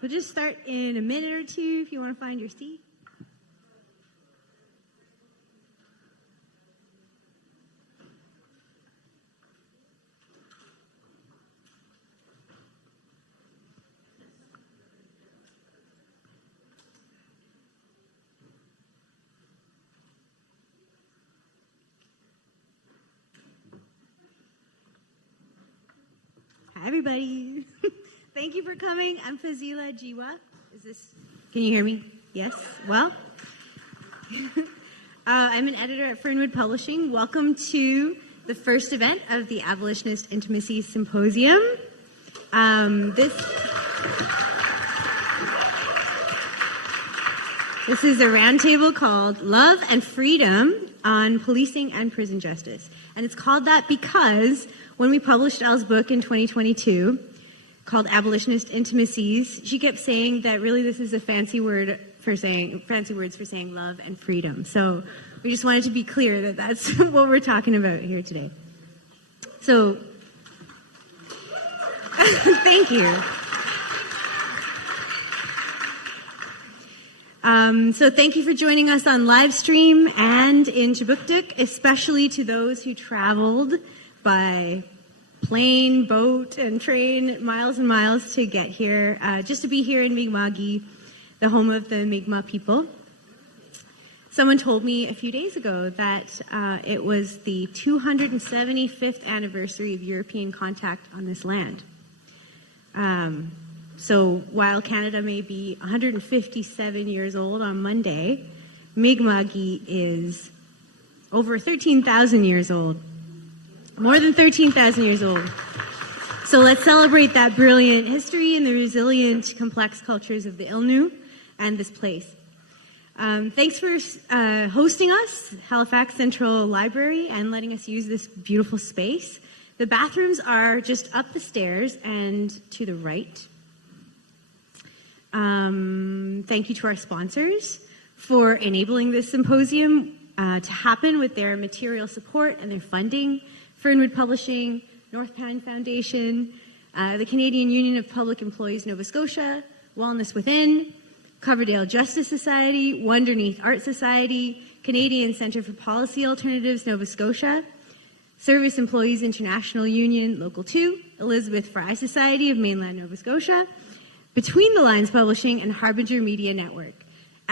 We'll just start in a minute or two if you want to find your seat. Hi, everybody. Thank you for coming. I'm Fazila Jiwa. Can you hear me? Yes? Well, I'm an editor at Fernwood Publishing. Welcome to the first event of the Abolitionist Intimacies Symposium. This is a roundtable called Love and Freedom on Policing and Prison Justice. And it's called that because when we published Elle's book in 2022, called Abolitionist Intimacies, she kept saying that really this is a fancy words for saying love and freedom. So we just wanted to be clear that that's what we're talking about here today. So thank you. So thank you for joining us on live stream and in Chibuktuk, especially to those who traveled by plane, boat, and train miles and miles to get here, just to be here in Mi'kma'ki, the home of the Mi'kmaq people. Someone told me a few days ago that it was the 275th anniversary of European contact on this land. So while Canada may be 157 years old on Monday, Mi'kma'ki is over 13,000 years old. More than 13,000 years old. So let's celebrate that brilliant history and the resilient, complex cultures of the Ilnu and this place. Thanks for hosting us, Halifax Central Library, and letting us use this beautiful space. The bathrooms are just up the stairs and to the right. Thank you to our sponsors for enabling this symposium to happen with their material support and their funding. Fernwood Publishing, Northpine Foundation, the Canadian Union of Public Employees Nova Scotia, Wellness Within, Coverdale Justice Society, Wonderneath Art Society, Canadian Centre for Policy Alternatives Nova Scotia, Service Employees International Union Local 2, Elizabeth Fry Society of Mainland Nova Scotia, Between the Lines Publishing, and Harbinger Media Network.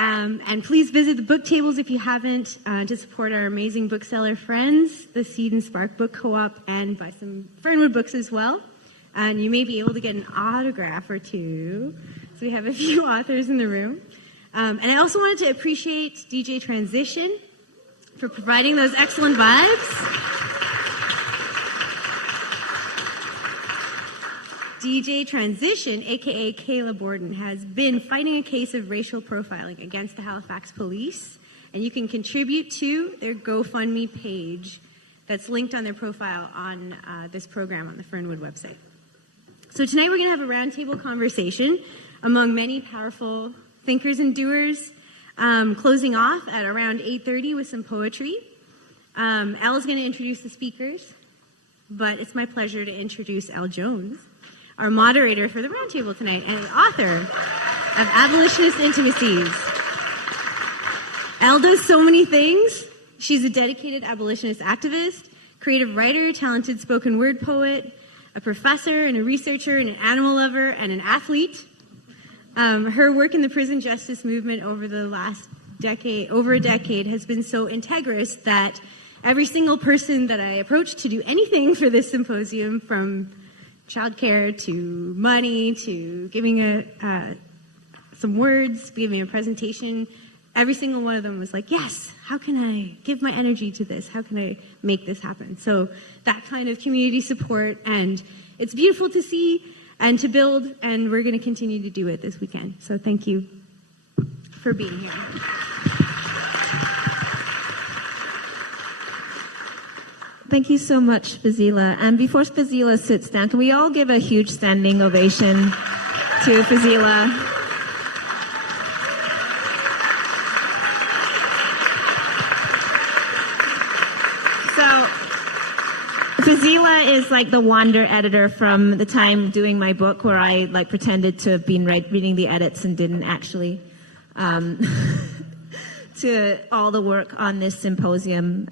And please visit the book tables if you haven't to support our amazing bookseller friends, the Seed and Spark Book Co-op, and buy some Fernwood books as well. And you may be able to get an autograph or two. So we have a few authors in the room. And I also wanted to appreciate DJ Transition for providing those excellent vibes. DJ Transition, a.k.a. Kayla Borden, has been fighting a case of racial profiling against the Halifax police, and you can contribute to their GoFundMe page that's linked on their profile on this program on the Fernwood website. So tonight we're going to have a roundtable conversation among many powerful thinkers and doers, closing off at around 8:30 with some poetry. Elle's going to introduce the speakers, but it's my pleasure to introduce Elle Jones, our moderator for the roundtable tonight and author of Abolitionist Intimacies. Elle does so many things. She's a dedicated abolitionist activist, creative writer, talented spoken word poet, a professor and a researcher and an animal lover and an athlete. Her work in the prison justice movement over the last decade, over a decade, has been so integrous that every single person that I approached to do anything for this symposium, from childcare to money to giving some words, giving a presentation, every single one of them was like, yes, how can I give my energy to this? How can I make this happen? So that kind of community support, and it's beautiful to see and to build, and we're going to continue to do it this weekend. So thank you for being here. Thank you so much, Fazila. And before Fazila sits down, can we all give a huge standing ovation to Fazila? So, Fazila is like the wander editor from the time doing my book where I like pretended to have been reading the edits and didn't actually. To all the work on this symposium.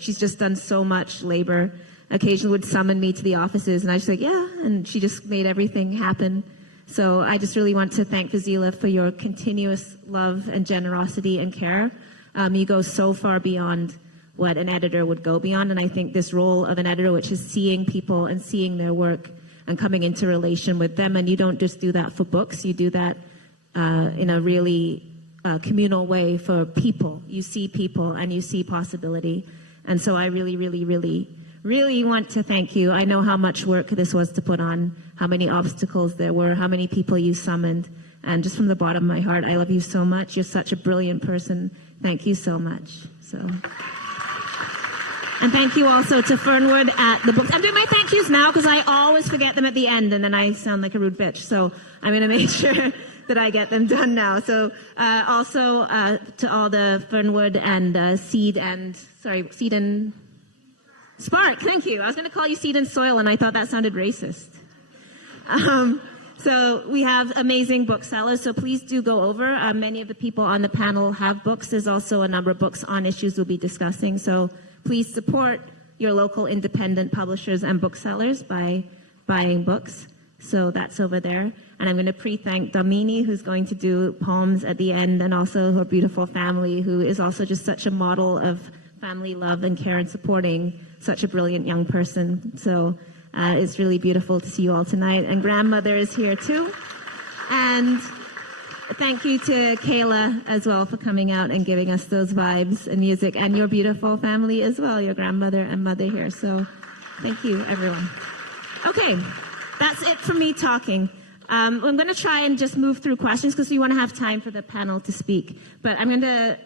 She's just done so much labor. Occasionally would summon me to the offices and I was like, yeah, and she just made everything happen. So I just really want to thank Fazila for your continuous love and generosity and care. You go so far beyond what an editor would go beyond, and I think this role of an editor, which is seeing people and seeing their work and coming into relation with them, and you don't just do that for books, you do that in a really communal way for people. You see people and you see possibility. And so I really, really, really, really want to thank you. I know how much work this was to put on, how many obstacles there were, how many people you summoned. And just from the bottom of my heart, I love you so much. You're such a brilliant person. Thank you so much. And thank you also to Fernwood at the books. I'm doing my thank yous now because I always forget them at the end and then I sound like a rude bitch. So I'm going to make sure that I get them done now. So also to all the Fernwood and Seed and Spark. Thank you. I was going to call you Seed and Soil and I thought that sounded racist. So we have amazing booksellers, so please do go over. Many of the people on the panel have books. There's also a number of books on issues we'll be discussing. So please support your local independent publishers and booksellers by buying books. So that's over there. And I'm going to pre-thank Domini, who's going to do poems at the end, and also her beautiful family, who is also just such a model of family love and care and supporting such a brilliant young person. So it's really beautiful to see you all tonight. And grandmother is here too. And thank you to Kayla as well for coming out and giving us those vibes and music, and your beautiful family as well, your grandmother and mother here. So thank you, everyone. Okay, that's it for me talking. I'm going to try and just move through questions because we want to have time for the panel to speak. But I'm going to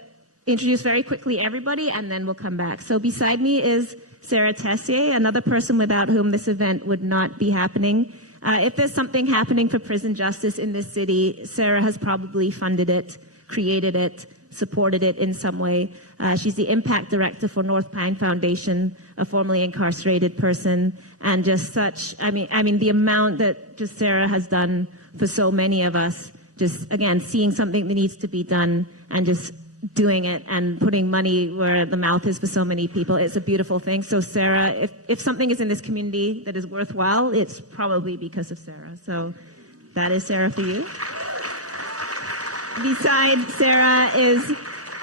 introduce very quickly everybody, and then we'll come back. So beside me is Sara Tessier, another person without whom this event would not be happening. If there's something happening for prison justice in this city, Sara has probably funded it, created it, supported it in some way. She's the impact director for Northpine Foundation, a formerly incarcerated person, and just such, I mean, the amount that just Sara has done for so many of us, just, again, seeing something that needs to be done and just doing it and putting money where the mouth is for so many people. It's a beautiful thing. So Sara, if something is in this community that is worthwhile, it's probably because of Sara. So that is Sara for you. Beside Sara is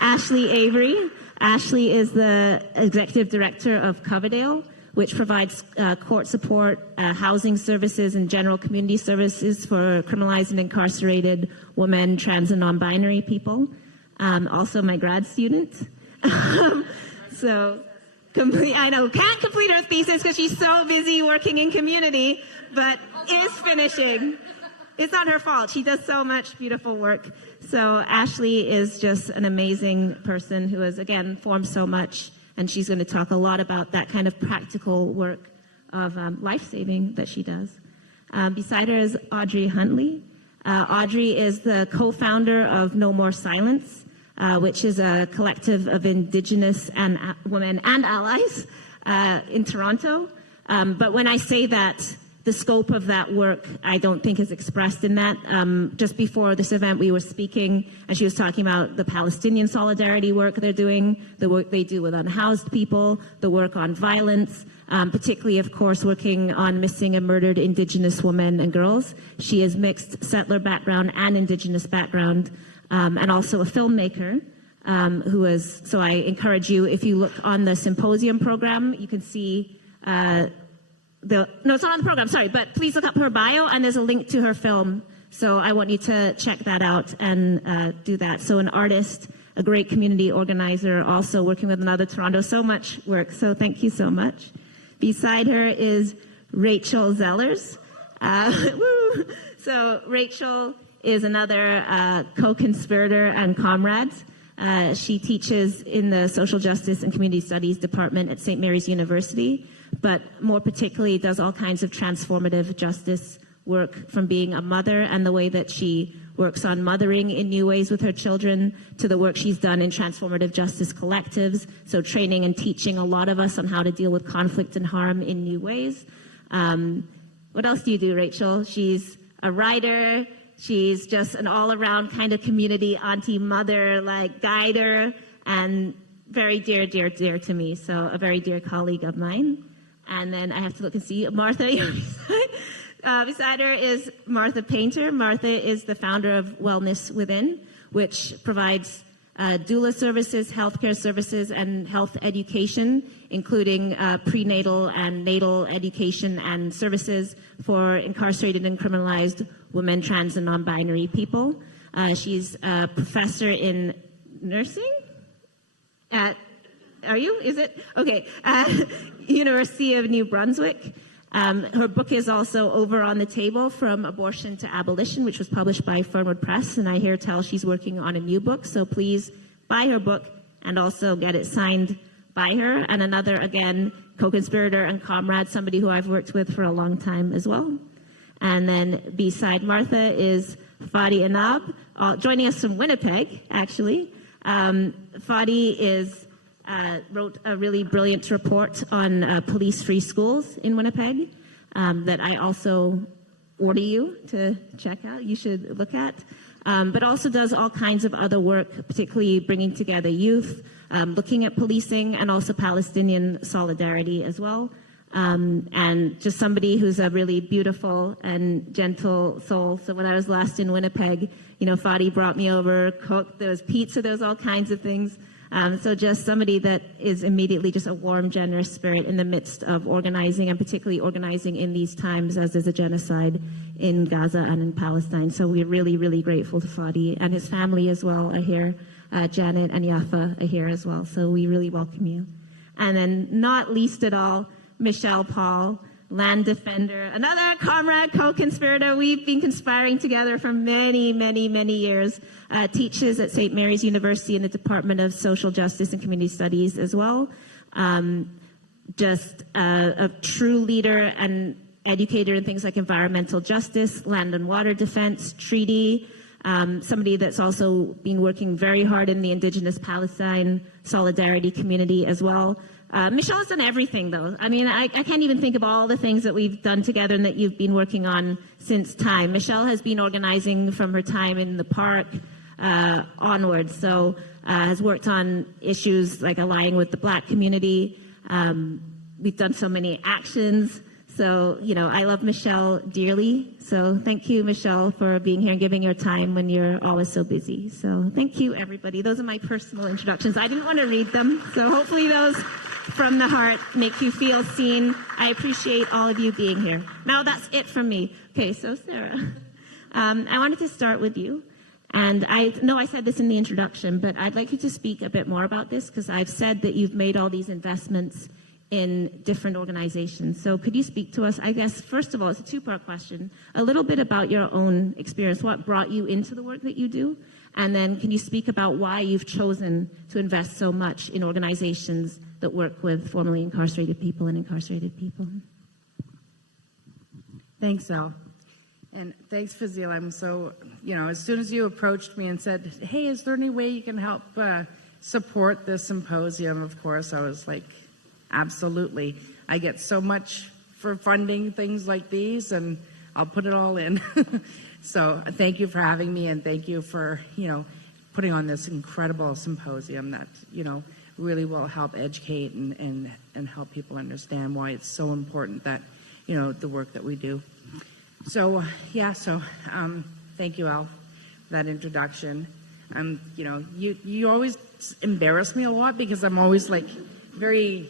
Ashley Avery. Ashley is the executive director of Coverdale, which provides court support, housing services, and general community services for criminalized and incarcerated women, trans, and non-binary people. Also my grad student. So I know, can't complete her thesis because she's so busy working in community, but is finishing. It's not her fault. She does so much beautiful work. So Ashley is just an amazing person who has, again, formed so much, and she's going to talk a lot about that kind of practical work of life-saving that she does. Beside her is Audrey Huntley. Audrey is the co-founder of No More Silence, which is a collective of Indigenous and women and allies in Toronto. But when I say that, the scope of that work, I don't think is expressed in that. Just before this event, we were speaking, and she was talking about the Palestinian solidarity work they're doing, the work they do with unhoused people, the work on violence, particularly, of course, working on missing and murdered Indigenous women and girls. She is mixed settler background and Indigenous background, and also a filmmaker who is, so I encourage you, if you look on the symposium program, you can see no, it's not on the program, sorry, but please look up her bio, and there's a link to her film. So I want you to check that out and do that. So an artist, a great community organizer, also working with another Toronto, so much work. So thank you so much. Beside her is Rachel Zellers. So Rachel is another co-conspirator and comrade. She teaches in the Social Justice and Community Studies Department at St. Mary's University, but more particularly does all kinds of transformative justice work, from being a mother and the way that she works on mothering in new ways with her children, to the work she's done in transformative justice collectives, so training and teaching a lot of us on how to deal with conflict and harm in new ways. What else do you do, Rachel? She's a writer. She's just an all-around kind of community auntie, mother, like guider, and very dear, dear, dear to me. So a very dear colleague of mine. And then I have to look and see Martha. Beside her is Martha Paynter. Martha is the founder of Wellness Within, which provides doula services, healthcare services, and health education, including prenatal and natal education and services for incarcerated and criminalized women, trans, and non-binary people. She's a professor in nursing at, are you? Is it? Okay. University of New Brunswick. Her book is also over on the table, From Abortion to Abolition, which was published by Fernwood Press, and I hear tell she's working on a new book, so please buy her book and also get it signed by her. And another, again, co-conspirator and comrade, somebody who I've worked with for a long time as well. And then beside Martha is Fadi Ennab, joining us from Winnipeg, actually. Fadi wrote a really brilliant report on police-free schools in Winnipeg that I also order you to check out. You should look at. But also does all kinds of other work, particularly bringing together youth, looking at policing, and also Palestinian solidarity as well. And just somebody who's a really beautiful and gentle soul. So when I was last in Winnipeg, Fadi brought me over, cooked, there was pizza, there was all kinds of things. So just somebody that is immediately just a warm, generous spirit in the midst of organizing, and particularly organizing in these times as there's a genocide in Gaza and in Palestine. So we're really, really grateful to Fadi, and his family as well are here. Janet and Yafa are here as well. So we really welcome you. And then not least at all, Michelle Paul, land defender, another comrade, co-conspirator. We've been conspiring together for many, many, many years. Teaches at St. Mary's University in the Department of Social Justice and Community Studies as well. Just a true leader and educator in things like environmental justice, land and water defense, treaty. Somebody that's also been working very hard in the Indigenous Palestine solidarity community as well. Michelle's done everything, though. I mean, I can't even think of all the things that we've done together and that you've been working on since time. Michelle has been organizing from her time in the park onwards, so has worked on issues like aligning with the Black community. We've done so many actions. So, I love Michelle dearly. So thank you, Michelle, for being here and giving your time when you're always so busy. So thank you, everybody. Those are my personal introductions. I didn't want to read them, so hopefully those from the heart make you feel seen. I appreciate all of you being here. Now that's it from me. Okay, so Sara, I wanted to start with you. And I know I said this in the introduction, but I'd like you to speak a bit more about this, because I've said that you've made all these investments in different organizations. So could you speak to us, I guess, first of all, it's a two-part question, a little bit about your own experience, what brought you into the work that you do, and then can you speak about why you've chosen to invest so much in organizations that work with formerly incarcerated people and incarcerated people? Thanks, Elle. And thanks, Fazil. I'm so, as soon as you approached me and said, hey, is there any way you can help support this symposium, of course, I was like, absolutely. I get so much for funding things like these, and I'll put it all in. So thank you for having me, and thank you for, putting on this incredible symposium that, really will help educate and help people understand why it's so important that, the work that we do. So, thank you, Al, for that introduction. You always embarrass me a lot because I'm always like very,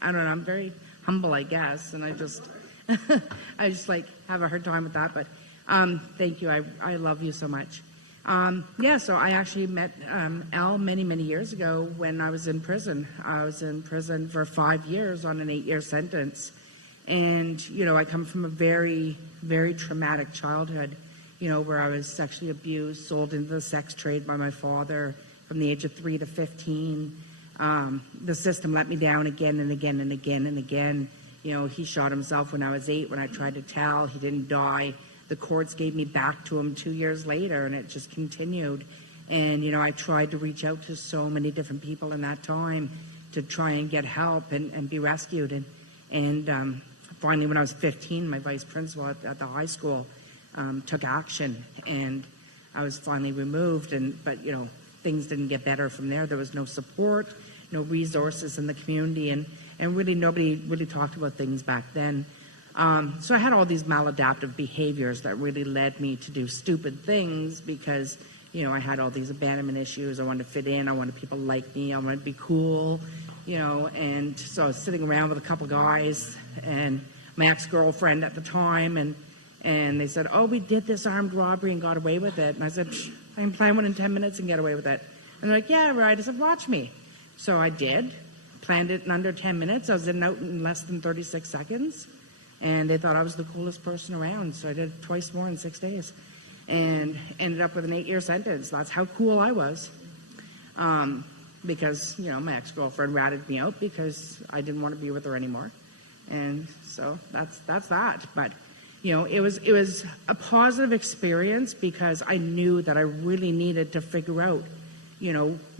I don't know, I'm very humble, I guess, and I just like have a hard time with that, but thank you, I love you so much. So I actually met Al many, many years ago when I was in prison. I was in prison for 5 years on an 8-year sentence, and, I come from a very, very traumatic childhood, where I was sexually abused, sold into the sex trade by my father from the age of 3 to 15. The system let me down again and again and again and again. He shot himself when I was 8. When I tried to tell, he didn't die. the courts gave me back to him 2 years later, and it just continued. And, I tried to reach out to so many different people in that time to try and get help and be rescued. And finally, when I was 15, my vice principal at the high school took action, and I was finally removed. But things didn't get better from there. There was no support, no resources in the community, and really nobody really talked about things back then. So I had all these maladaptive behaviors that really led me to do stupid things because, I had all these abandonment issues. I wanted to fit in. I wanted people to like me. I wanted to be cool, and so I was sitting around with a couple guys and my ex-girlfriend at the time, and they said, oh, we did this armed robbery and got away with it. And I said, I can plan one in 10 minutes and get away with it. And they're like, yeah, right. I said, watch me. So I did. Planned it in under 10 minutes. I was in and out in less than 36 seconds. And they thought I was the coolest person around. So I did it twice more in 6 days. And ended up with an 8-year sentence. That's how cool I was. Because, my ex-girlfriend ratted me out because I didn't want to be with her anymore. And so that's that. But, it was a positive experience because I knew that I really needed to figure out,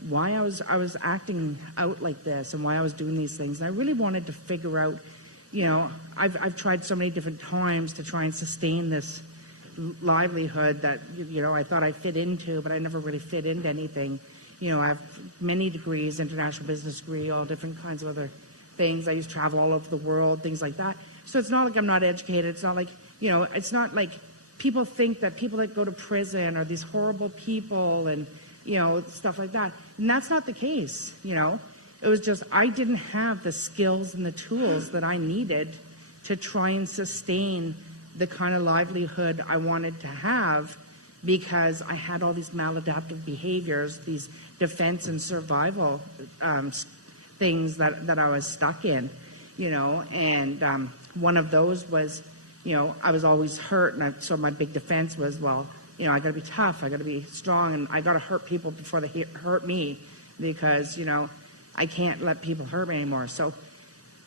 why I was acting out like this and why I was doing these things. And I really wanted to figure out, I've tried so many different times to try and sustain this livelihood that, I thought I fit into, but I never really fit into anything. I have many degrees, international business degree, all different kinds of other things. I used to travel all over the world, things like that. So it's not like I'm not educated. It's not like, it's not like people think that people that go to prison are these horrible people and, stuff like that. And that's not the case, It was just I didn't have the skills and the tools that I needed to try and sustain the kind of livelihood I wanted to have because I had all these maladaptive behaviors, these defense and survival things that I was stuck in, and one of those was, I was always hurt, and so my big defense was, well, I got to be tough, I got to be strong, and I got to hurt people before they hurt me because, I can't let people hurt me anymore. So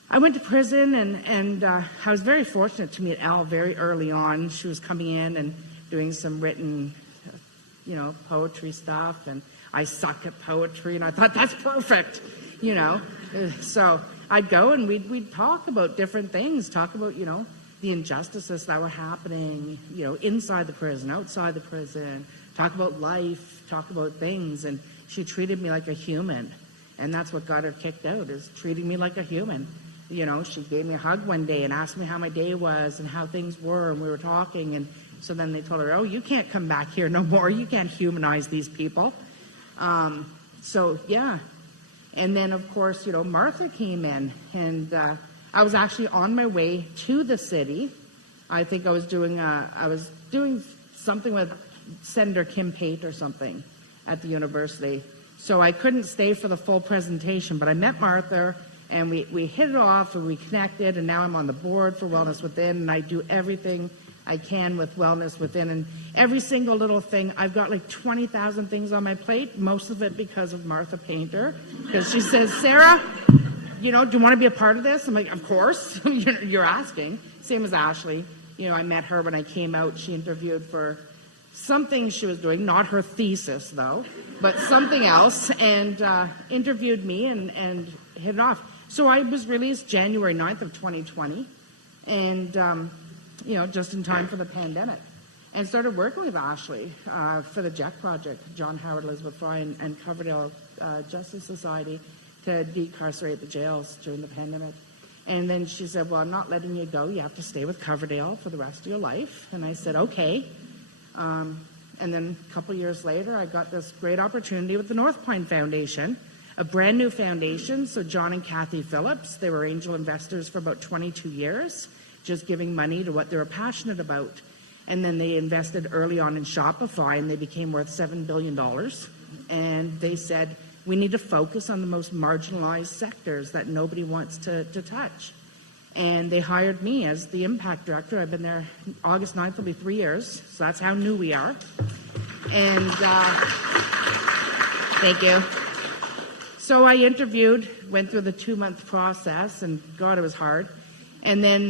I went to prison, and I was very fortunate to meet Elle very early on. She was coming in and doing some written, poetry stuff, and I suck at poetry, and I thought, that's perfect, So I'd go and we'd talk about different things, talk about, the injustices that were happening, inside the prison, outside the prison, talk about life, talk about things, and she treated me like a human, and that's what got her kicked out, is treating me like a human. She gave me a hug one day and asked me how my day was and how things were, and we were talking, and so then they told her, oh, you can't come back here no more, you can't humanize these people. So, yeah. And then, of course, Martha came in, and I was actually on my way to the city. I think I was doing something with Senator Kim Pate or something at the university. So I couldn't stay for the full presentation, but I met Martha, and we hit it off, and we connected, and now I'm on the board for Wellness Within, and I do everything I can with Wellness Within, and every single little thing. I've got like 20,000 things on my plate, most of it because of Martha Paynter, because she says, Sara, do you want to be a part of this? I'm like, of course, you're asking. Same as Ashley. I met her when I came out. She interviewed for something she was doing, not her thesis though, but something else, and interviewed me and hit it off. So I was released January 9th of 2020, and just in time for the pandemic, and started working with Ashley for the JEC project, John Howard, Elizabeth Fry, and Coverdale Justice Society, to decarcerate the jails during the pandemic. And then she said, well, I'm not letting you go. You have to stay with Coverdale for the rest of your life. And I said, okay. And then a couple years later, I got this great opportunity with the Northpine Foundation, a brand new foundation. So John and Kathy Phillips, they were angel investors for about 22 years, just giving money to what they were passionate about. And then they invested early on in Shopify, and they became worth $7 billion. And they said, we need to focus on the most marginalized sectors that nobody wants to touch. And they hired me as the impact director. I've been there, August 9th will be 3 years, so that's how new we are. And thank you. So I interviewed, went through the 2-month process, and God, it was hard. And then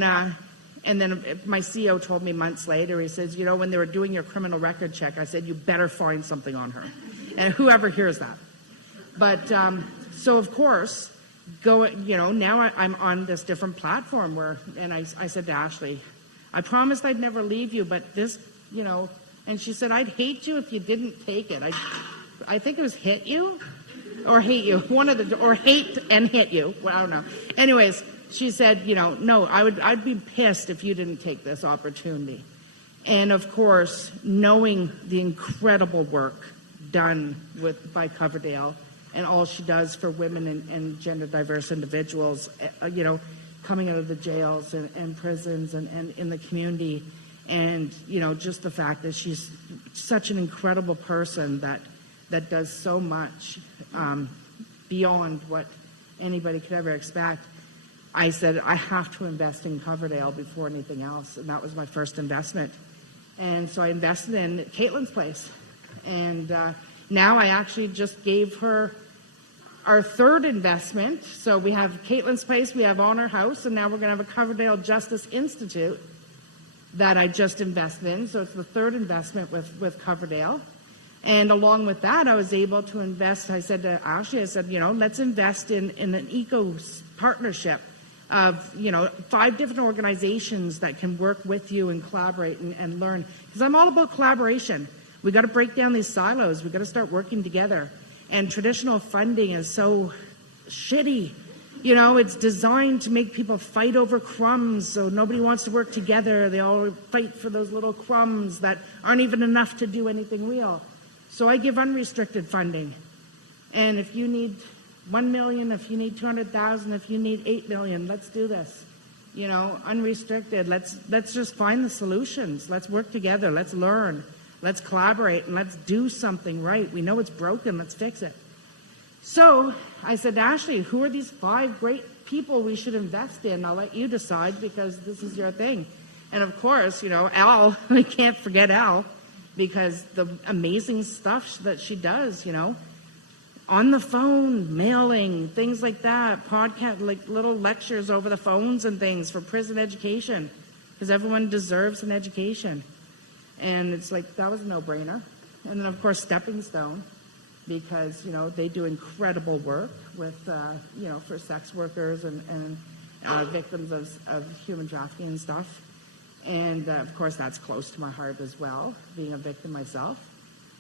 And then my CEO told me months later, he says, you know, when they were doing your criminal record check, I said, you better find something on her. And whoever hears that. But, so of course, now I'm on this different platform and I said to Ashley, I promised I'd never leave you, but this, and she said, I'd hate you if you didn't take it. I think it was hit you or hate you, or hate and hit you. Well, I don't know. Anyways, she said, no, I'd be pissed if you didn't take this opportunity. And of course, knowing the incredible work done by Coverdale and all she does for women and gender diverse individuals, coming out of the jails and prisons and in the community, and just the fact that she's such an incredible person that does so much beyond what anybody could ever expect. I said, I have to invest in Coverdale before anything else, and that was my first investment. And so I invested in Caitlin's place, and now I actually just gave her our third investment. So we have Caitlin's place, we have Honor House, and now we're going to have a Coverdale Justice Institute that I just invested in. So it's the third investment with Coverdale. And along with that, I was able to invest. I said to Ashley, let's invest in an eco partnership of 5 different organizations that can work with you and collaborate and learn. Because I'm all about collaboration. We got to break down these silos. We got to start working together. And traditional funding is so shitty. It's designed to make people fight over crumbs, so nobody wants to work together. They all fight for those little crumbs that aren't even enough to do anything real. So I give unrestricted funding. And if you need $1 million, if you need $200,000, if you need $8 million, let's do this. Unrestricted. Let's just find the solutions. Let's work together. Let's learn. Let's collaborate, and let's do something right. We know it's broken. Let's fix it. So I said, Ashley, who are these 5 great people we should invest in? I'll let you decide because this is your thing. And of course, Al, I can't forget Al, because the amazing stuff that she does, on the phone, mailing, things like that, podcast, like little lectures over the phones and things for prison education, because everyone deserves an education. And it's like, that was a no-brainer. And then, of course, Stepping Stone, because, they do incredible work with, for sex workers and victims of human trafficking and stuff. And, of course, that's close to my heart as well, being a victim myself.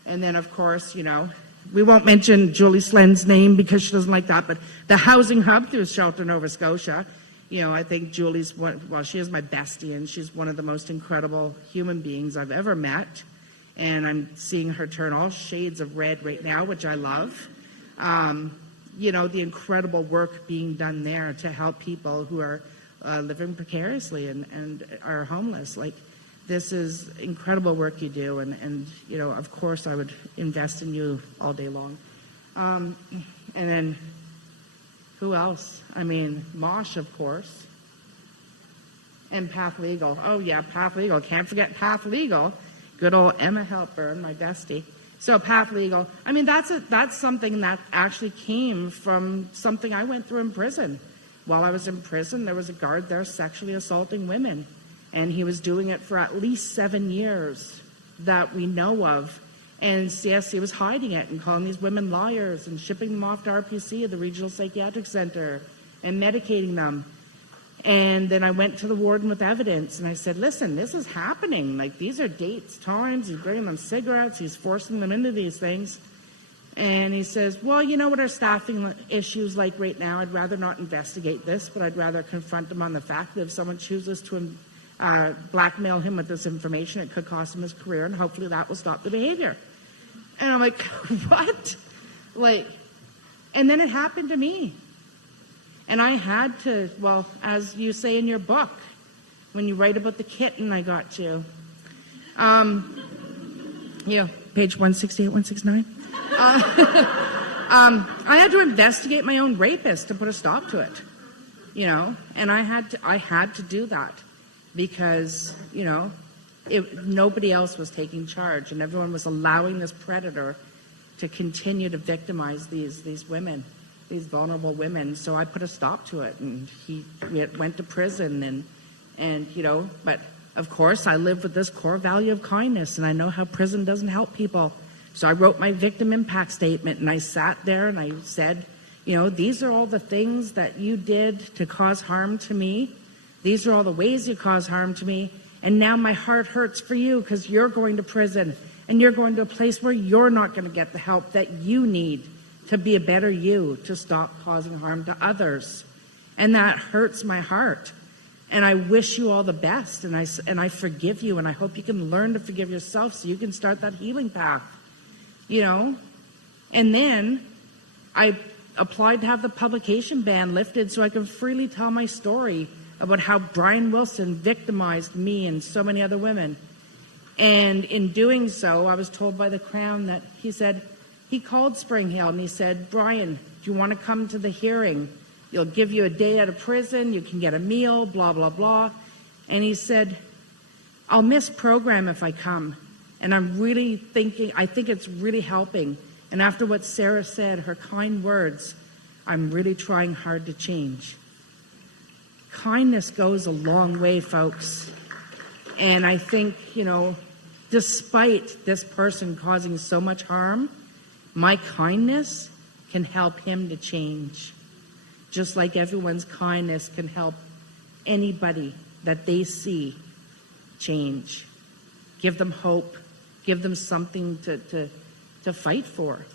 And then, of course, we won't mention Julie Slen's name because she doesn't like that, but the Housing Hub through Shelter Nova Scotia. I think Julie's she is my bestie, and she's one of the most incredible human beings I've ever met. And I'm seeing her turn all shades of red right now, which I love. The incredible work being done there to help people who are living precariously and are homeless. Like, this is incredible work you do, and of course I would invest in you all day long. And then who else? Mosh, of course. And Path Legal. Oh yeah, Path Legal. Can't forget Path Legal. Good old Emma Halpern, my bestie. So Path Legal. That's something that actually came from something I went through in prison. While I was in prison, there was a guard there sexually assaulting women. And he was doing it for at least 7 years that we know of. And CSC was hiding it and calling these women liars and shipping them off to RPC, the Regional Psychiatric Center, and medicating them. And then I went to the warden with evidence, and I said, listen, this is happening. Like, these are dates, times. He's bringing them cigarettes. He's forcing them into these things. And he says, well, you know what our staffing issue's like right now? I'd rather not investigate this, but I'd rather confront him on the fact that if someone chooses to blackmail him with this information, it could cost him his career, and hopefully that will stop the behavior. And I'm like, what? And then it happened to me. And I had to, well, as you say in your book, when you write about the kitten I got you, page 168, 169. I had to investigate my own rapist to put a stop to it, and I had to do that because, nobody else was taking charge, and everyone was allowing this predator to continue to victimize these women, these vulnerable women. So I put a stop to it, and we went to prison, and And, but of course I live with this core value of kindness, and I know how prison doesn't help people. So I wrote my victim impact statement, and I sat there and I said, these are all the things that you did to cause harm to me. These are all the ways you cause harm to me. And now my heart hurts for you because you're going to prison, and you're going to a place where you're not going to get the help that you need to be a better you, to stop causing harm to others. And that hurts my heart. And I wish you all the best, and I forgive you, and I hope you can learn to forgive yourself so you can start that healing path. And then I applied to have the publication ban lifted so I could freely tell my story about how Brian Wilson victimized me and so many other women. And in doing so, I was told by the Crown that he called Spring Hill and he said, Brian, do you want to come to the hearing? You'll give you a day out of prison, you can get a meal, blah, blah, blah. And he said, I'll miss program if I come. And I'm really thinking, I think it's really helping. And after what Sara said, her kind words, I'm really trying hard to change. Kindness goes a long way, folks. And I think, despite this person causing so much harm, my kindness can help him to change. Just like everyone's kindness can help anybody that they see change. Give them hope. Give them something to fight for.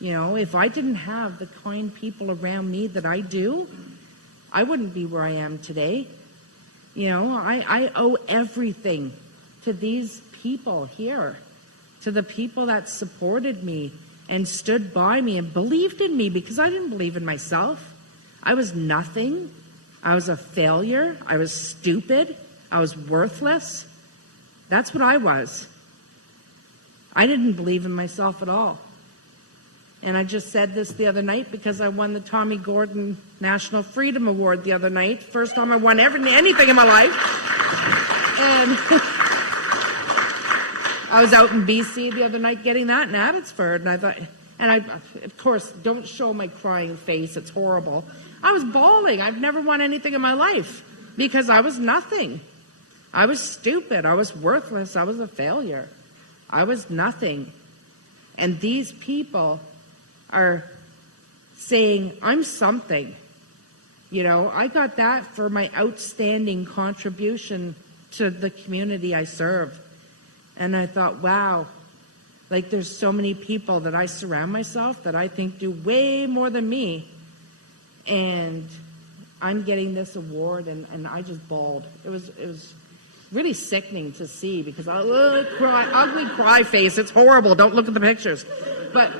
If I didn't have the kind people around me that I do, I wouldn't be where I am today. I owe everything to these people here, to the people that supported me and stood by me and believed in me, because I didn't believe in myself. I was nothing. I was a failure. I was stupid. I was worthless. That's what I was. I didn't believe in myself at all. And I just said this the other night because I won the Tommy Gordon National Freedom Award the other night. First time I won anything in my life. And I was out in BC the other night getting that in Abbotsford. And I thought, of course, don't show my crying face. It's horrible. I was bawling. I've never won anything in my life because I was nothing. I was stupid. I was worthless. I was a failure. I was nothing. And these people are saying, I'm something. I got that for my outstanding contribution to the community I serve. And I thought, wow, there's so many people that I surround myself that I think do way more than me. And I'm getting this award, and I just bawled. It was really sickening to see, because ugly cry face. It's horrible. Don't look at the pictures. But,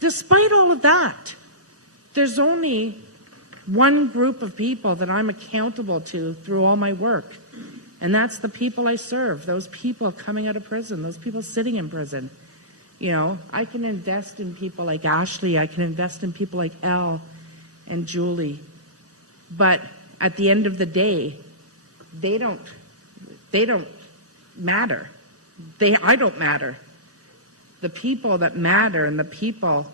despite all of that, there's only one group of people that I'm accountable to through all my work. And that's the people I serve, those people coming out of prison, those people sitting in prison. I can invest in people like Ashley. I can invest in people like Elle and Julie. But at the end of the day, they don't matter. I don't matter. The people that matter and the people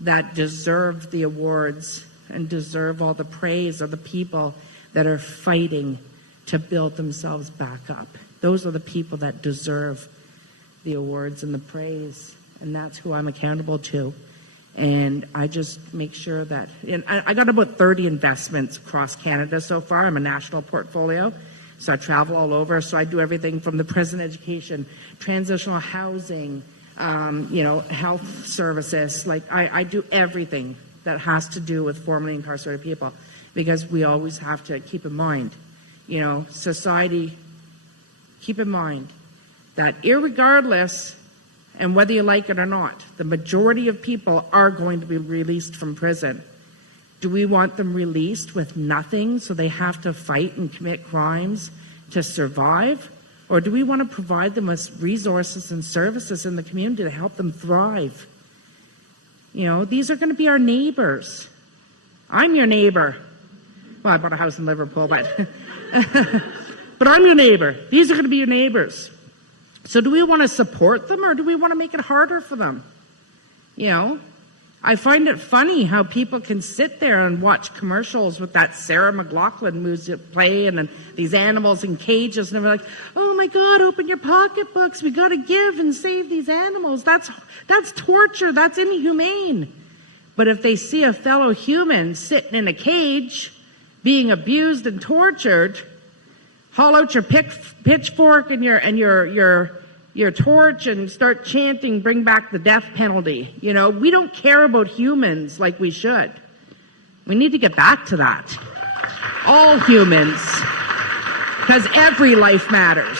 that deserve the awards and deserve all the praise are the people that are fighting to build themselves back up. Those are the people that deserve the awards and the praise, and that's who I'm accountable to. And I just make sure that, and I got about 30 investments across Canada so far. I'm a national portfolio, so I travel all over. So I do everything from the prison education, transitional housing, health services. I do everything that has to do with formerly incarcerated people, because we always have to keep in mind, society, keep in mind that irregardless, and whether you like it or not, the majority of people are going to be released from prison. Do we want them released with nothing so they have to fight and commit crimes to survive? Or do we want to provide them with resources and services in the community to help them thrive? These are going to be our neighbors. I'm your neighbor. Well, I bought a house in Liverpool, but but I'm your neighbor. These are going to be your neighbors. So do we want to support them, or do we want to make it harder for them? I find it funny how people can sit there and watch commercials with that Sarah McLachlan music play and then these animals in cages, and they're like, oh my God, open your pocketbooks. We got to give and save these animals. That's torture. That's inhumane. But if they see a fellow human sitting in a cage being abused and tortured, haul out your pitchfork and your torch and start chanting, bring back the death penalty. You know, we don't care about humans like we should. We need to get back to that. All humans. Because every life matters.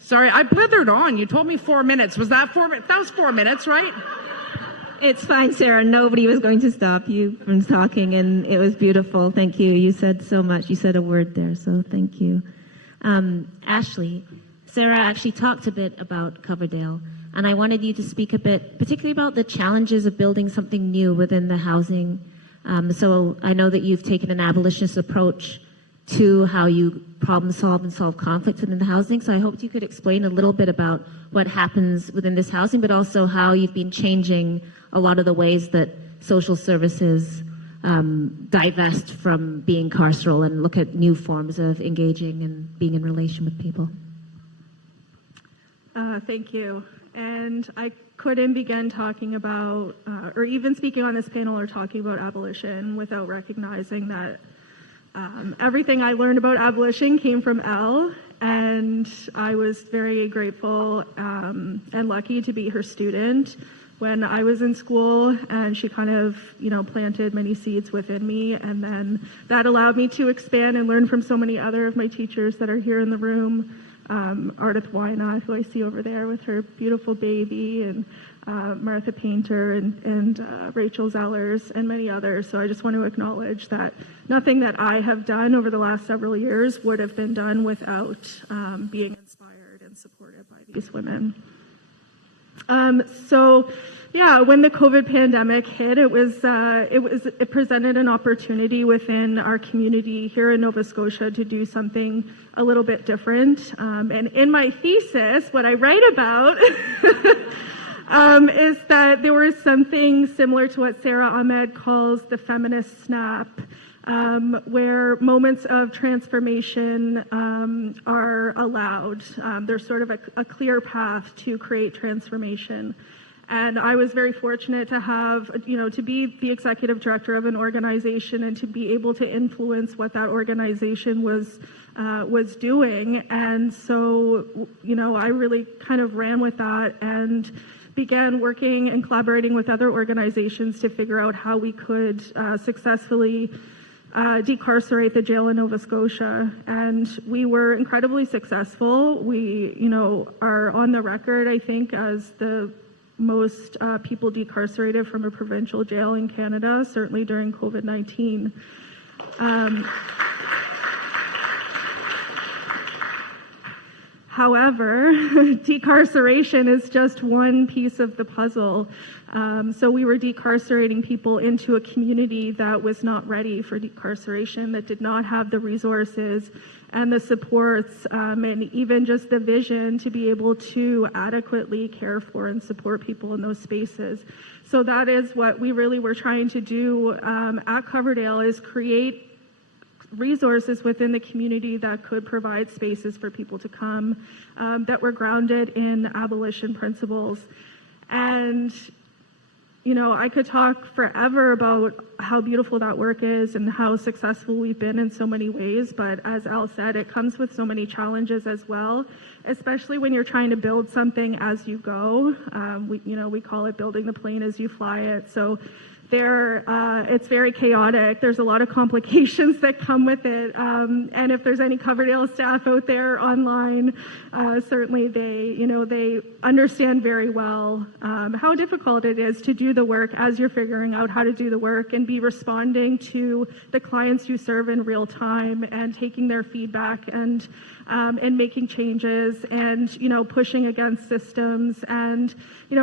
Sorry, I blithered on. You told me 4 minutes. Was that 4 minutes? That was 4 minutes, right? It's fine, Sarah. Nobody was going to stop you from talking, and it was beautiful. Thank you. You said so much. You said a word there, so thank you. Ashley, Sarah actually talked a bit about Coverdale, and I wanted you to speak a bit, particularly about the challenges of building something new within the housing. So I know that you've taken an abolitionist approach to how you problem solve and solve conflict within the housing. So I hoped you could explain a little bit about what happens within this housing, but also how you've been changing a lot of the ways that social services divest from being carceral and look at new forms of engaging and being in relation with people. Thank you. And I couldn't begin talking about, or even speaking on this panel or talking about abolition without recognizing that everything I learned about abolition came from Elle, and I was very grateful and lucky to be her student when I was in school, and she kind of, planted many seeds within me, and then that allowed me to expand and learn from so many other of my teachers that are here in the room. Ardith Wyna, who I see over there with her beautiful baby, and Martha Paynter and Rachel Zellers and many others. So I just want to acknowledge that nothing that I have done over the last several years would have been done without being inspired and supported by these women. When the COVID pandemic hit, it presented an opportunity within our community here in Nova Scotia to do something a little bit different. And in my thesis, what I write about is that there was something similar to what Sara Ahmed calls the feminist snap, where moments of transformation are allowed. There's sort of a clear path to create transformation. And I was very fortunate to have, to be the executive director of an organization and to be able to influence what that organization was doing. And so, I really kind of ran with that and began working and collaborating with other organizations to figure out how we could successfully decarcerate the jail in Nova Scotia. And we were incredibly successful. We, are on the record, I think, as the most people decarcerated from a provincial jail in Canada, certainly during COVID-19. However, decarceration is just one piece of the puzzle. So we were decarcerating people into a community that was not ready for decarceration, that did not have the resources and the supports and even just the vision to be able to adequately care for and support people in those spaces. So that is what we really were trying to do at Coverdale, is create resources within the community that could provide spaces for people to come that were grounded in abolition principles. And I could talk forever about how beautiful that work is and how successful we've been in so many ways, but as Al said, it comes with so many challenges as well, especially when you're trying to build something as you go. We call it building the plane as you fly it. So it's very chaotic. There's a lot of complications that come with it. And if there's any Coverdale staff out there online, certainly they understand very well how difficult it is to do the work as you're figuring out how to do the work and be responding to the clients you serve in real time and taking their feedback and making changes and, pushing against systems and,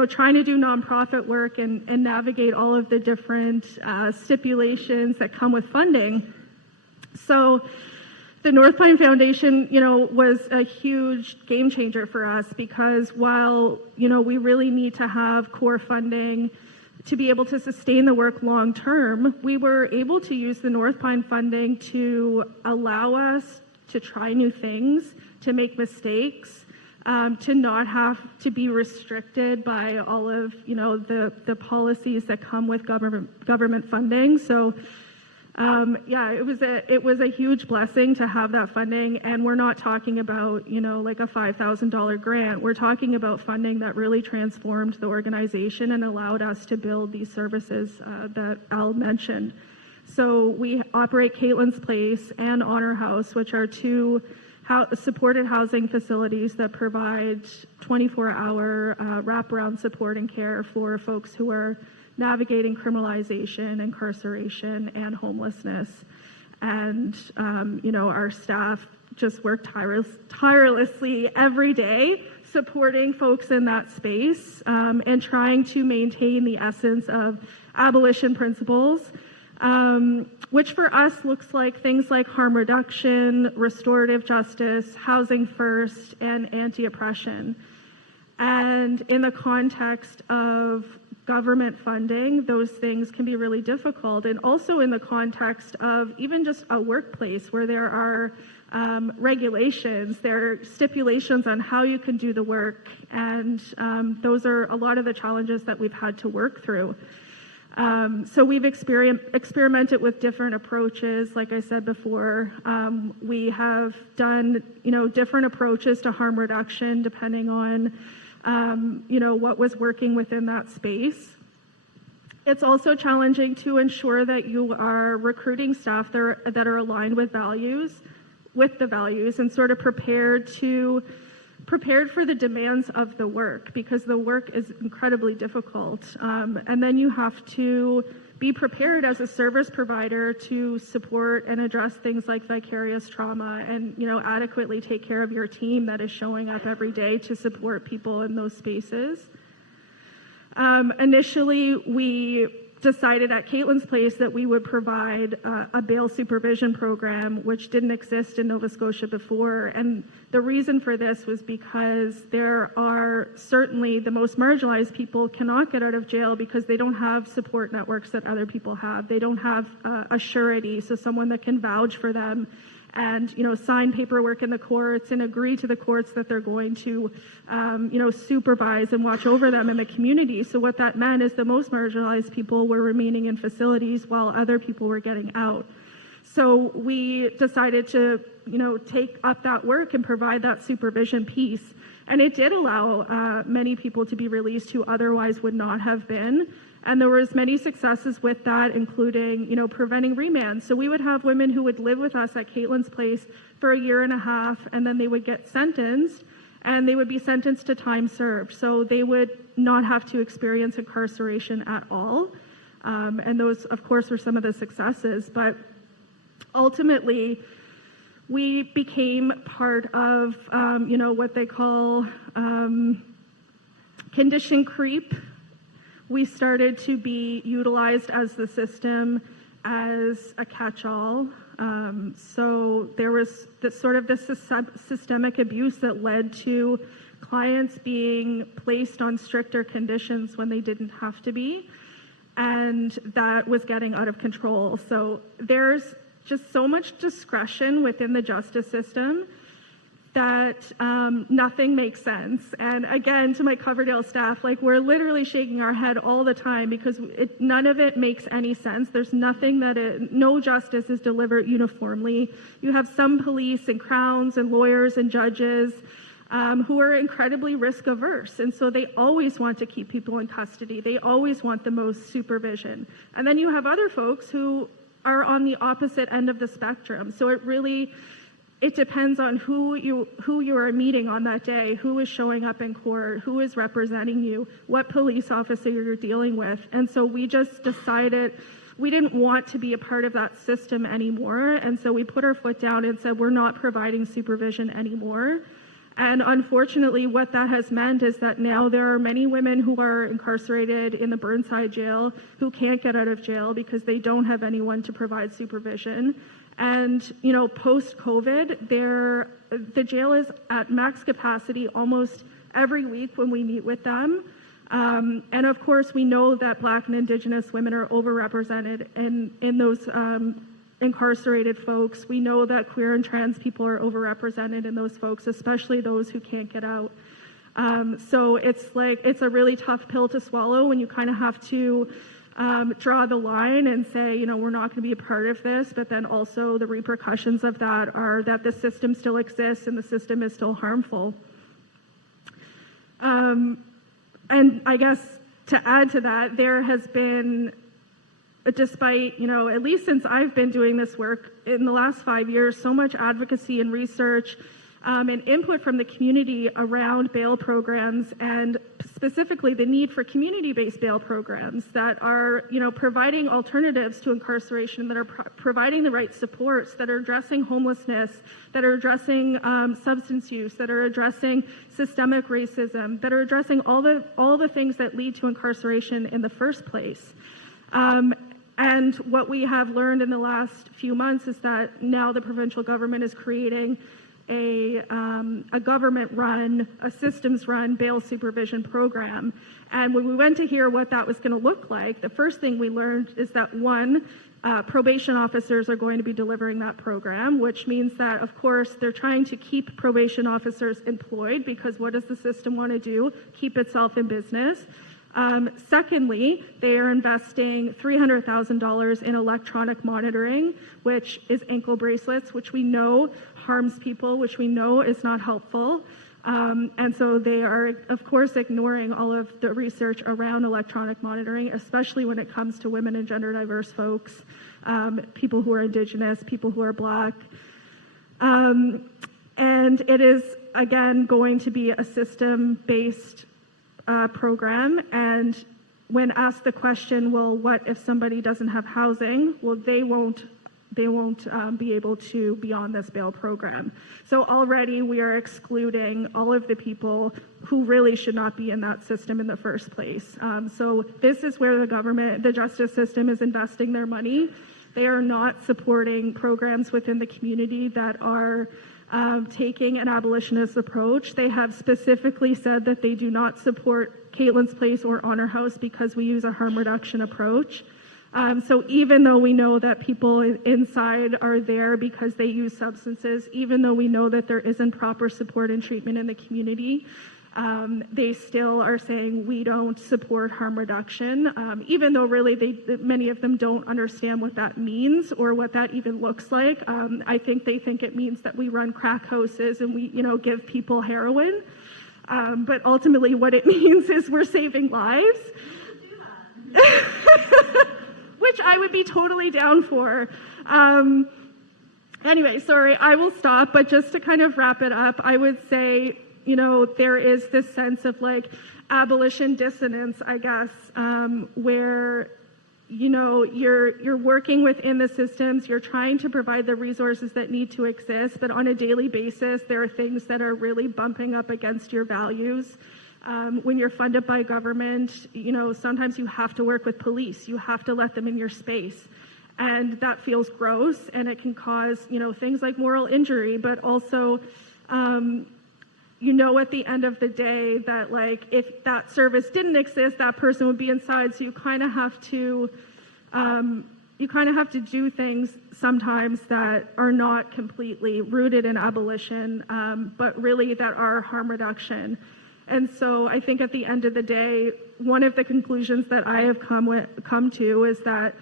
trying to do nonprofit work and navigate all of the different stipulations that come with funding. So the Northpine Foundation, was a huge game changer for us, because while, we really need to have core funding to be able to sustain the work long term, we were able to use the Northpine funding to allow us to try new things, to make mistakes, to not have to be restricted by all of, the policies that come with government funding. So it was a huge blessing to have that funding, and we're not talking about, like a $5,000 grant. We're talking about funding that really transformed the organization and allowed us to build these services that Al mentioned. So we operate Caitlin's Place and Honor House, which are two supported housing facilities that provide 24-hour wraparound support and care for folks who are navigating criminalization, incarceration, and homelessness. And, our staff just work tirelessly every day supporting folks in that space, and trying to maintain the essence of abolition principles, which for us looks like things like harm reduction, restorative justice, housing first, and anti-oppression. And in the context of government funding, those things can be really difficult. And also in the context of even just a workplace where there are regulations, there are stipulations on how you can do the work. And those are a lot of the challenges that we've had to work through. So we've experimented with different approaches. Like I said before, we have done, different approaches to harm reduction depending on what was working within that space. It's also challenging to ensure that you are recruiting staff that are aligned with the values, and sort of prepared for the demands of the work, because the work is incredibly difficult. And then you have to be prepared as a service provider to support and address things like vicarious trauma, and adequately take care of your team that is showing up every day to support people in those spaces. Initially, we decided at Caitlin's Place that we would provide a bail supervision program, which didn't exist in Nova Scotia before. And the reason for this was because there are certainly the most marginalized people cannot get out of jail because they don't have support networks that other people have. They don't have a surety, so someone that can vouch for them and sign paperwork in the courts and agree to the courts that they're going to supervise and watch over them in the community. So what that meant is the most marginalized people were remaining in facilities while other people were getting out. So we decided to take up that work and provide that supervision piece, and it did allow many people to be released who otherwise would not have been. And there was many successes with that, including, preventing remand. So we would have women who would live with us at Caitlin's Place for a year and a half, and then they would get sentenced, and they would be sentenced to time served. So they would not have to experience incarceration at all. And those, of course, were some of the successes. But ultimately, we became part of, what they call condition creep. We started to be utilized as the system as a catch-all. So there was this systemic abuse that led to clients being placed on stricter conditions when they didn't have to be, and that was getting out of control. So there's just so much discretion within the justice system that nothing makes sense. And again, to my Coverdale staff, we're literally shaking our head all the time because none of it makes any sense. There's nothing no justice is delivered uniformly. You have some police and crowns and lawyers and judges who are incredibly risk averse. And so they always want to keep people in custody. They always want the most supervision. And then you have other folks who are on the opposite end of the spectrum. So it depends on who you are meeting on that day, who is showing up in court, who is representing you, what police officer you're dealing with. And so we just decided we didn't want to be a part of that system anymore. And so we put our foot down and said, we're not providing supervision anymore. And unfortunately, what that has meant is that now there are many women who are incarcerated in the Burnside jail who can't get out of jail because they don't have anyone to provide supervision. And, post-COVID, the jail is at max capacity almost every week when we meet with them. And of course, we know that Black and Indigenous women are overrepresented in those incarcerated folks. We know that queer and trans people are overrepresented in those folks, especially those who can't get out. So it's a really tough pill to swallow when you kind of have to draw the line and say, we're not going to be a part of this, but then also the repercussions of that are that the system still exists and the system is still harmful. And I guess to add to that, there has been, despite, at least since I've been doing this work in the last 5 years, so much advocacy and research and input from the community around bail programs, and specifically the need for community-based bail programs that are, providing alternatives to incarceration, that are providing the right supports, that are addressing homelessness, that are addressing substance use, that are addressing systemic racism, that are addressing all the things that lead to incarceration in the first place. And what we have learned in the last few months is that now the provincial government is creating a government-run, a systems-run bail supervision program. And when we went to hear what that was going to look like, the first thing we learned is that, one, probation officers are going to be delivering that program, which means that, of course, they're trying to keep probation officers employed, because what does the system want to do? Keep itself in business. Secondly, they are investing $300,000 in electronic monitoring, which is ankle bracelets, which we know harms people, which we know is not helpful. And so they are, of course, ignoring all of the research around electronic monitoring, especially when it comes to women and gender diverse folks, people who are Indigenous, people who are Black. And it is, again, going to be a system-based program. And when asked the question, well, what if somebody doesn't have housing? Well, they won't be able to be on this bail program. So already we are excluding all of the people who really should not be in that system in the first place. So this is where the justice system is investing their money. They are not supporting programs within the community that are taking an abolitionist approach. They have specifically said that they do not support Caitlin's Place or Honor House because we use a harm reduction approach. So even though we know that people inside are there because they use substances, even though we know that there isn't proper support and treatment in the community, they still are saying we don't support harm reduction, even though really many of them don't understand what that means or what that even looks like. I think they think it means that we run crack houses and we, give people heroin. But ultimately what it means is we're saving lives. Which I would be totally down for. Anyway, sorry, I will stop. But just to kind of wrap it up, I would say, there is this sense of abolition dissonance, I guess, where, you're working within the systems, you're trying to provide the resources that need to exist, but on a daily basis, there are things that are really bumping up against your values. When you're funded by government, sometimes you have to work with police. You have to let them in your space. And that feels gross, and it can cause, things like moral injury, but also, at the end of the day that, if that service didn't exist, that person would be inside. So you kind of have to do things sometimes that are not completely rooted in abolition, but really that are harm reduction. And so I think at the end of the day, one of the conclusions that I have come to is that,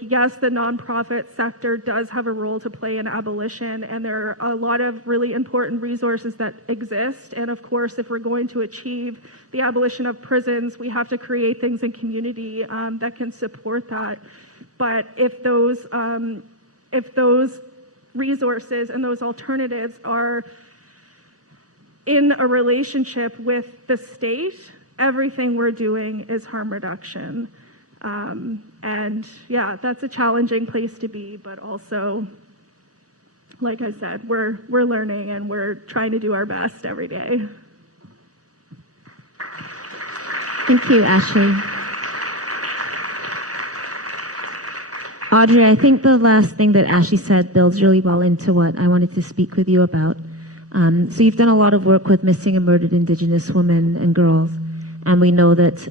yes, the nonprofit sector does have a role to play in abolition, and there are a lot of really important resources that exist. And of course, if we're going to achieve the abolition of prisons, we have to create things in community that can support that. But if those resources and those alternatives are in a relationship with the state, everything we're doing is harm reduction. And yeah, that's a challenging place to be, but also, like I said, we're learning and we're trying to do our best every day. Thank you, Ashley. Audrey, I think the last thing that Ashley said builds really well into what I wanted to speak with you about. So you've done a lot of work with missing and murdered Indigenous women and girls, and we know that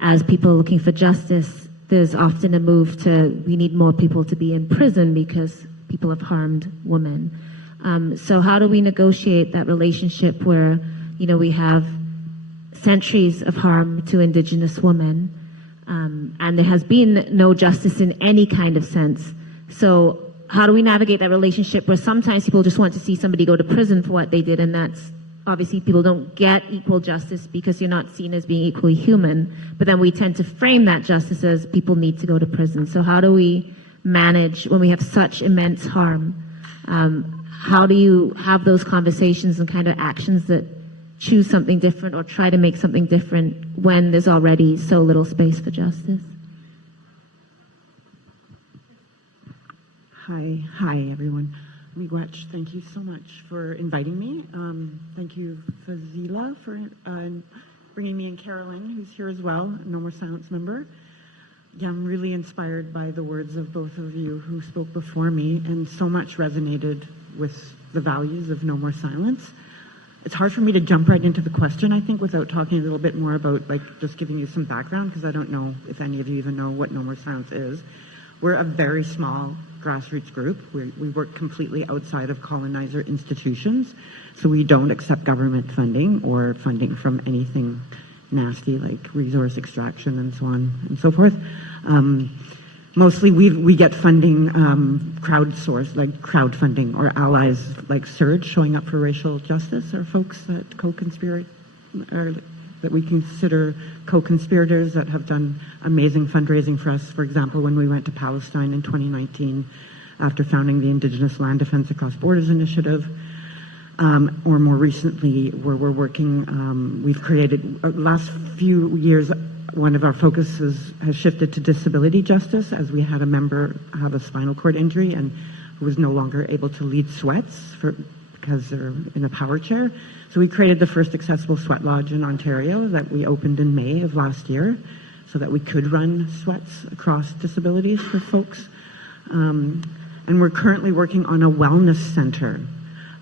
as people are looking for justice, there's often a move to, we need more people to be in prison because people have harmed women. So how do we negotiate that relationship where, we have centuries of harm to Indigenous women, and there has been no justice in any kind of sense. So how do we navigate that relationship where sometimes people just want to see somebody go to prison for what they did, and that's obviously people don't get equal justice because you're not seen as being equally human, but then we tend to frame that justice as people need to go to prison. So how do we manage when we have such immense harm? How do you have those conversations and kind of actions that choose something different or try to make something different when there's already so little space for justice? Hi everyone. Miigwech, thank you so much for inviting me. Thank you, Fazila, for bringing me, and Carolyn, who's here as well, No More Silence member. Yeah, I'm really inspired by the words of both of you who spoke before me, and so much resonated with the values of No More Silence. It's hard for me to jump right into the question, I think, without talking a little bit more about, just giving you some background, because I don't know if any of you even know what No More Silence is. We're a very small grassroots group. We work completely outside of colonizer institutions, so we don't accept government funding or funding from anything nasty like resource extraction and so on and so forth. Mostly we get funding crowdsourced, like crowdfunding, or allies like Surge showing up for racial justice, or folks that co-conspire, or that we consider co-conspirators that have done amazing fundraising for us. For example, when we went to Palestine in 2019 after founding the Indigenous Land Defense Across Borders Initiative, or more recently where we're working, we've created, last few years, one of our focuses has shifted to disability justice, as we had a member have a spinal cord injury and who was no longer able to lead sweats because they're in a power chair. So we created the first accessible sweat lodge in Ontario that we opened in May of last year, so that we could run sweats across disabilities for folks. And we're currently working on a wellness center.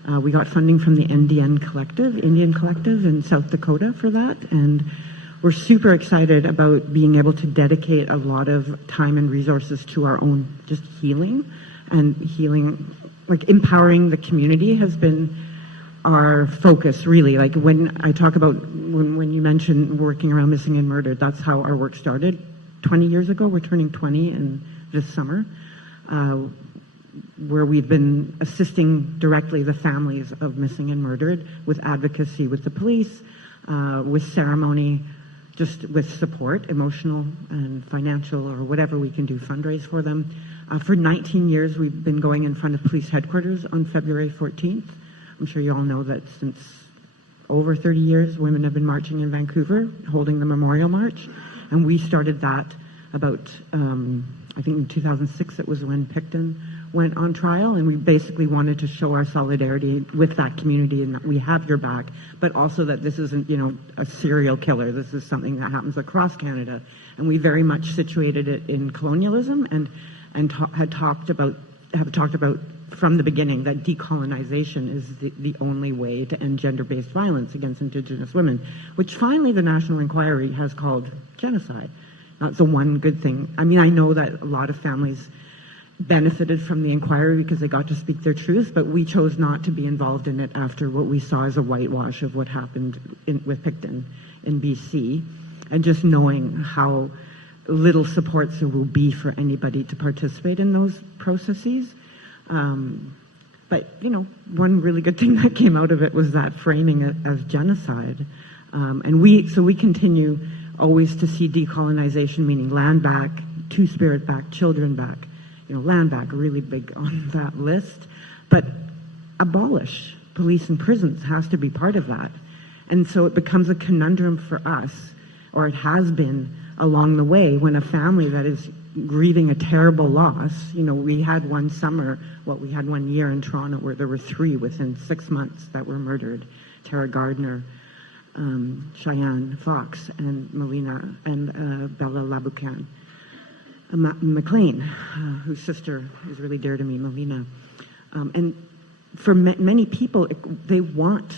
We got funding from the Indian Collective in South Dakota for that, and we're super excited about being able to dedicate a lot of time and resources to our own just healing, and healing, like empowering the community has been our focus, really. Like when I talk about, when you mentioned working around missing and murdered, that's how our work started 20 years ago. We're turning 20 in this summer, where we've been assisting directly the families of missing and murdered with advocacy with the police, with ceremony, just with support, emotional and financial, or whatever we can do, fundraise for them. For 19 years, we've been going in front of police headquarters on February 14th. I'm sure you all know that since over 30 years, women have been marching in Vancouver, holding the Memorial March. And we started that about, I think in 2006, it was when Picton went on trial, and we basically wanted to show our solidarity with that community, and that we have your back, but also that this isn't, a serial killer. This is something that happens across Canada, and we very much situated it in colonialism, and have talked about from the beginning that decolonization is the only way to end gender-based violence against Indigenous women, which finally the National Inquiry has called genocide. That's the one good thing. I mean, I know that a lot of families benefited from the inquiry because they got to speak their truth, but we chose not to be involved in it after what we saw as a whitewash of what happened with Picton in BC, and just knowing how little support there will be for anybody to participate in those processes. But, one really good thing that came out of it was that framing it as genocide. And we continue always to see decolonization, meaning land back, two-spirit back, children back. Land back, really big on that list. But abolish police and prisons has to be part of that. And so it becomes a conundrum for us, or it has been along the way, when a family that is grieving a terrible loss, we had one summer, we had 1 year in Toronto where there were 3 within 6 months that were murdered. Tara Gardner, Cheyenne Fox, and Melina, and Bella Laboucan. McLean, whose sister is really dear to me, Melina. And for many people, they want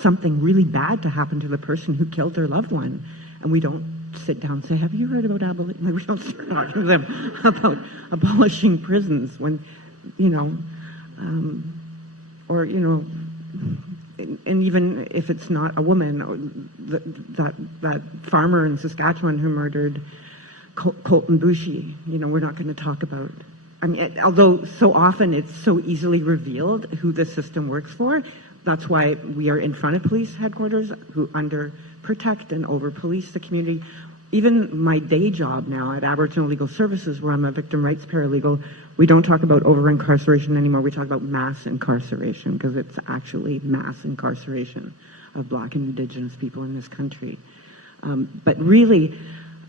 something really bad to happen to the person who killed their loved one. And we don't sit down and say, have you heard about abolition? Like, we don't start talking to them about abolishing prisons when, or, and even if it's not a woman, or that farmer in Saskatchewan who murdered Colton Boushie, we're not going to talk about. I mean, although so often it's so easily revealed who the system works for, that's why we are in front of police headquarters who under protect and over police the community. Even my day job now at Aboriginal Legal Services, where I'm a victim rights paralegal, we don't talk about over-incarceration anymore. We talk about mass incarceration, because it's actually mass incarceration of Black and Indigenous people in this country. But really,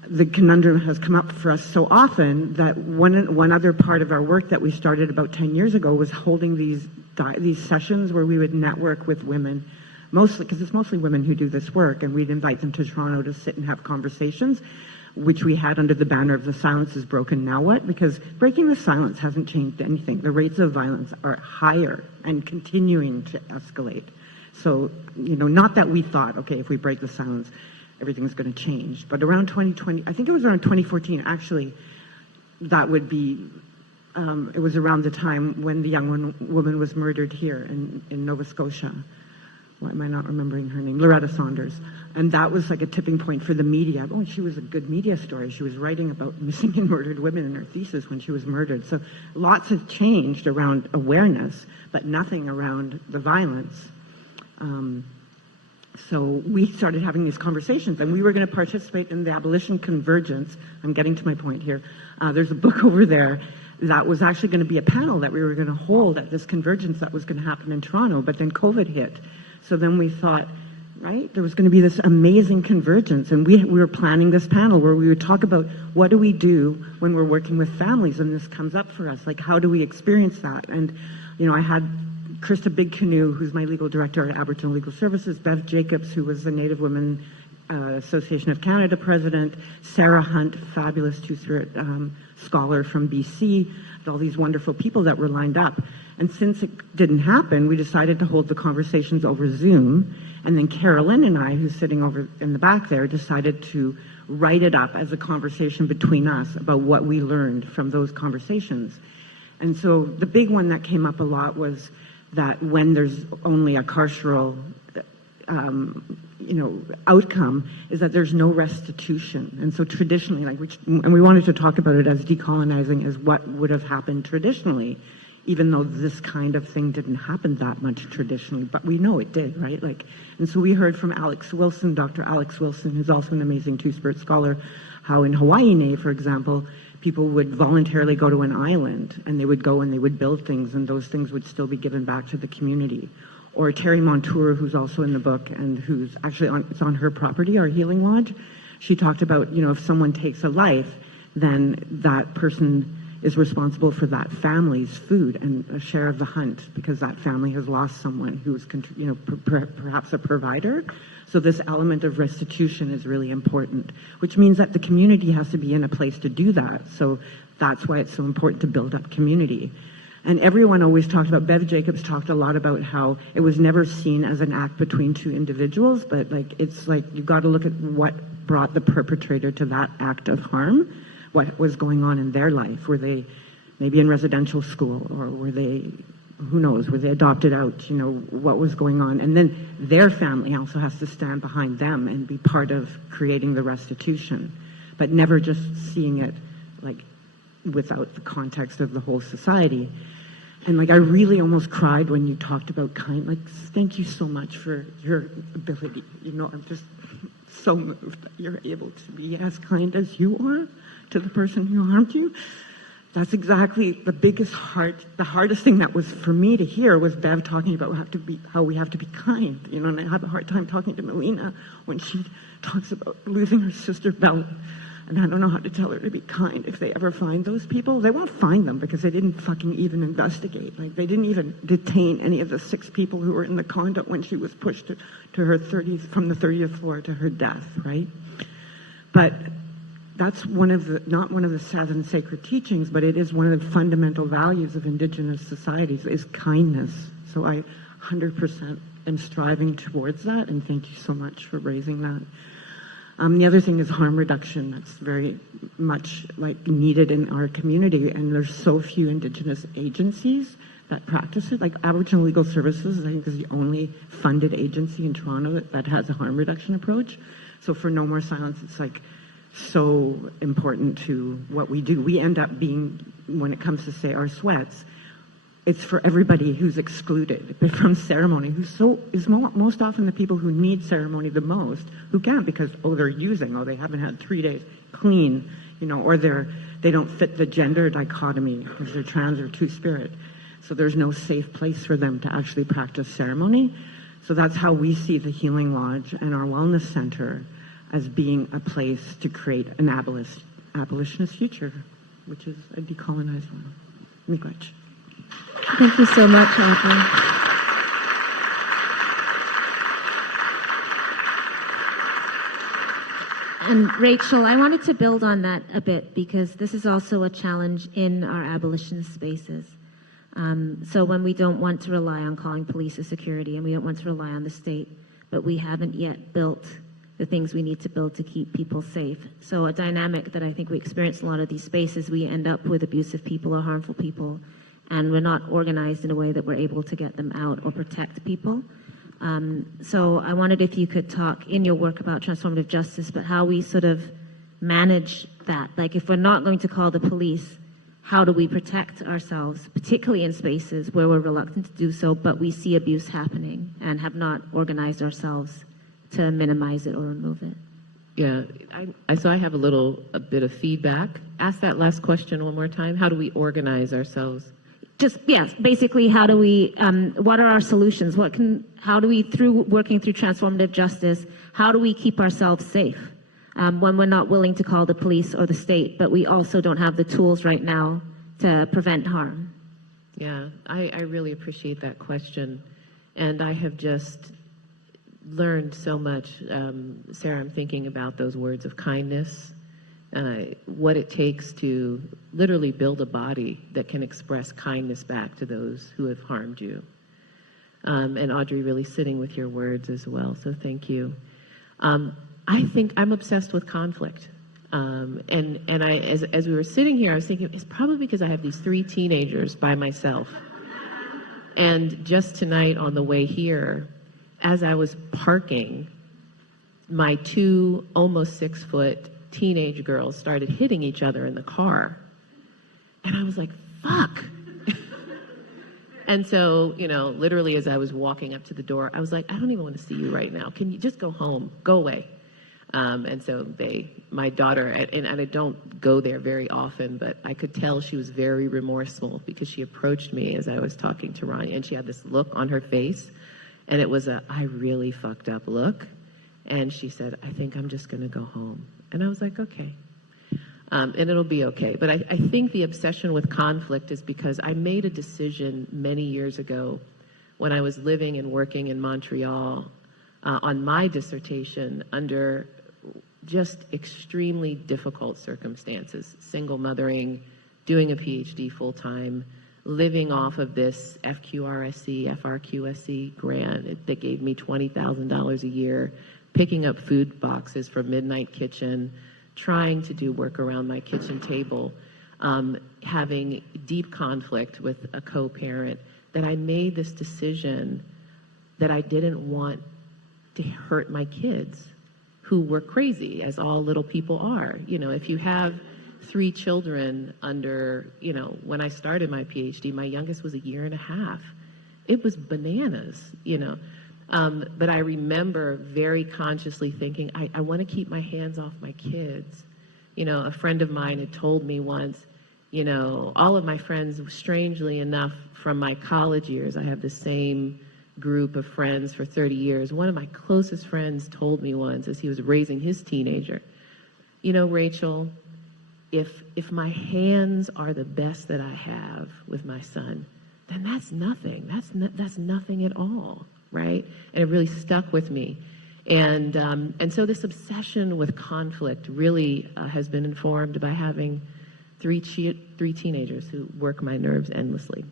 the conundrum has come up for us so often that one other part of our work that we started about 10 years ago was holding these sessions where we would network with women, mostly because it's mostly women who do this work, and we'd invite them to Toronto to sit and have conversations, which we had under the banner of The Silence is Broken, Now What? Because breaking the silence hasn't changed anything. The rates of violence are higher and continuing to escalate. So, not that we thought, okay, if we break the silence, everything's going to change. But around 2020, I think it was around 2014, actually, that would be, it was around the time when the young woman was murdered here in Nova Scotia. Why am I not remembering her name? Loretta Saunders. And that was like a tipping point for the media. Oh, she was a good media story. She was writing about missing and murdered women in her thesis when she was murdered. So lots have changed around awareness, but nothing around the violence. So we started having these conversations, and we were going to participate in the Abolition Convergence. I'm getting to my point here. There's a book over there that was actually going to be a panel that we were going to hold at this convergence that was going to happen in Toronto, but then COVID hit. So then we thought, right, there was going to be this amazing convergence, and we were planning this panel where we would talk about what do we do when we're working with families, and this comes up for us, like how do we experience that? And, I had Krista Big Canoe, who's my legal director at Aboriginal Legal Services, Bev Jacobs, who was the Native Women Association of Canada president, Sara Hunt, fabulous Two-Spirit scholar from BC, all these wonderful people that were lined up. And since it didn't happen, we decided to hold the conversations over Zoom. And then Carolyn and I, who's sitting over in the back there, decided to write it up as a conversation between us about what we learned from those conversations. And so the big one that came up a lot was that when there's only a carceral outcome, is that there's no restitution. And so traditionally, and we wanted to talk about it as decolonizing as what would have happened traditionally, even though this kind of thing didn't happen that much traditionally, but we know it did, right? And so we heard from Alex Wilson, Dr. Alex Wilson, who's also an amazing Two-Spirit scholar, how in Hawaii, for example, people would voluntarily go to an island, and they would go and they would build things, and those things would still be given back to the community. Or Terry Montour, who's also in the book, and who's actually it's on her property, our healing lodge. She talked about, if someone takes a life, then that person is responsible for that family's food and a share of the hunt, because that family has lost someone who is, perhaps a provider. So this element of restitution is really important, which means that the community has to be in a place to do that. So that's why it's so important to build up community. And everyone always talked about, Bev Jacobs talked a lot about how it was never seen as an act between two individuals, but it's you've got to look at what brought the perpetrator to that act of harm. What was going on in their life? Were they maybe in residential school, or were they, who knows, were they adopted out? What was going on? And then their family also has to stand behind them and be part of creating the restitution, but never just seeing it without the context of the whole society. And I really almost cried when you talked about thank you so much for your ability. I'm just so moved that you're able to be as kind as you are to the person who harmed you. That's exactly the hardest thing that was for me to hear was Bev talking about how we have to be kind. And I have a hard time talking to Melina when she talks about losing her sister Bella. And I don't know how to tell her to be kind. If they ever find those people, they won't find them because they didn't fucking even investigate. They didn't even detain any of the 6 people who were in the condo when she was pushed to her from the 30th floor to her death, right? But that's not one of the 7 sacred teachings, but it is one of the fundamental values of Indigenous societies is kindness. So I 100% am striving towards that, and thank you so much for raising that. The other thing is harm reduction. That's very much needed in our community, and there's so few Indigenous agencies that practice it. Like Aboriginal Legal Services, I think, is the only funded agency in Toronto that has a harm reduction approach. So for No More Silence, it's so important to what we do. We end up being, when it comes to, say, our sweats, it's for everybody who's excluded from ceremony, is most often the people who need ceremony the most, who can't because, they're using, they haven't had 3 days clean, or they don't fit the gender dichotomy because they're trans or two-spirit. So there's no safe place for them to actually practice ceremony. So that's how we see the Healing Lodge and our Wellness Center as being a place to create an abolitionist future, which is a decolonized one. Miigwech. Thank you so much, Audrey. And Rachel, I wanted to build on that a bit because this is also a challenge in our abolitionist spaces. So when we don't want to rely on calling police or security and we don't want to rely on the state, but we haven't yet built the things we need to build to keep people safe. So a dynamic that I think we experience in a lot of these spaces, we end up with abusive people or harmful people, and we're not organized in a way that we're able to get them out or protect people. So I wondered if you could talk in your work about transformative justice, but how we sort of manage that. Like if we're not going to call the police, how do we protect ourselves, particularly in spaces where we're reluctant to do so, but we see abuse happening and have not organized ourselves to minimize it or remove it? Yeah, so I have a bit of feedback. Ask that last question one more time. How do we organize ourselves? Just, yes, basically, how do we, what are our solutions? How do we, through working through transformative justice, how do we keep ourselves safe when we're not willing to call the police or the state, but we also don't have the tools right now to prevent harm? Yeah, I really appreciate that question. And I have just learned so much. Sarah, I'm thinking about those words of kindness, what it takes to literally build a body that can express kindness back to those who have harmed you. And Audrey, really sitting with your words as well, so thank you. I think I'm obsessed with conflict. And I, as we were sitting here, I was thinking, it's probably because I have these 3 teenagers by myself. And just tonight on the way here, as I was parking, my 2 almost 6-foot teenage girls started hitting each other in the car. And I was like, fuck. And so, literally as I was walking up to the door, I was like, I don't even want to see you right now. Can you just go home? Go away. And so my daughter, and I don't go there very often, but I could tell she was very remorseful because she approached me as I was talking to Ronnie, and she had this look on her face, and it was I really fucked up look. And she said, I think I'm just going to go home. And I was like, okay. And it'll be okay. But I think the obsession with conflict is because I made a decision many years ago when I was living and working in Montreal on my dissertation under just extremely difficult circumstances, single mothering, doing a PhD full-time, living off of this FRQSC grant that gave me $20,000 a year, picking up food boxes from Midnight Kitchen, trying to do work around my kitchen table, having deep conflict with a co-parent, that I made this decision that I didn't want to hurt my kids, who were crazy, as all little people are. If you have 3 children under, when I started my PhD, my youngest was 1.5 years. It was bananas, But I remember very consciously thinking, I want to keep my hands off my kids. A friend of mine had told me once, all of my friends, strangely enough, from my college years, I have the same group of friends for 30 years. One of my closest friends told me once, as he was raising his teenager, Rachel, if my hands are the best that I have with my son, then that's nothing. That's nothing at all. Right? And it really stuck with me. And so this obsession with conflict really has been informed by having three teenagers who work my nerves endlessly.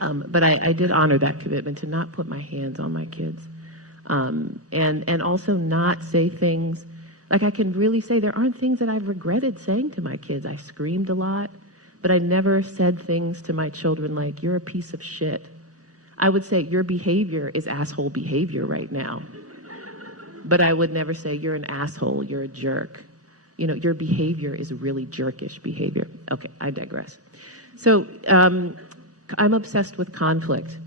But I did honor that commitment to not put my hands on my kids, and also not say things. Like, I can really say there aren't things that I've regretted saying to my kids. I screamed a lot, but I never said things to my children like, "You're a piece of shit." I would say, "Your behavior is asshole behavior right now." But I would never say, "You're an asshole, you're a jerk. You know, your behavior is really jerkish behavior." Okay, I digress. So I'm obsessed with conflict.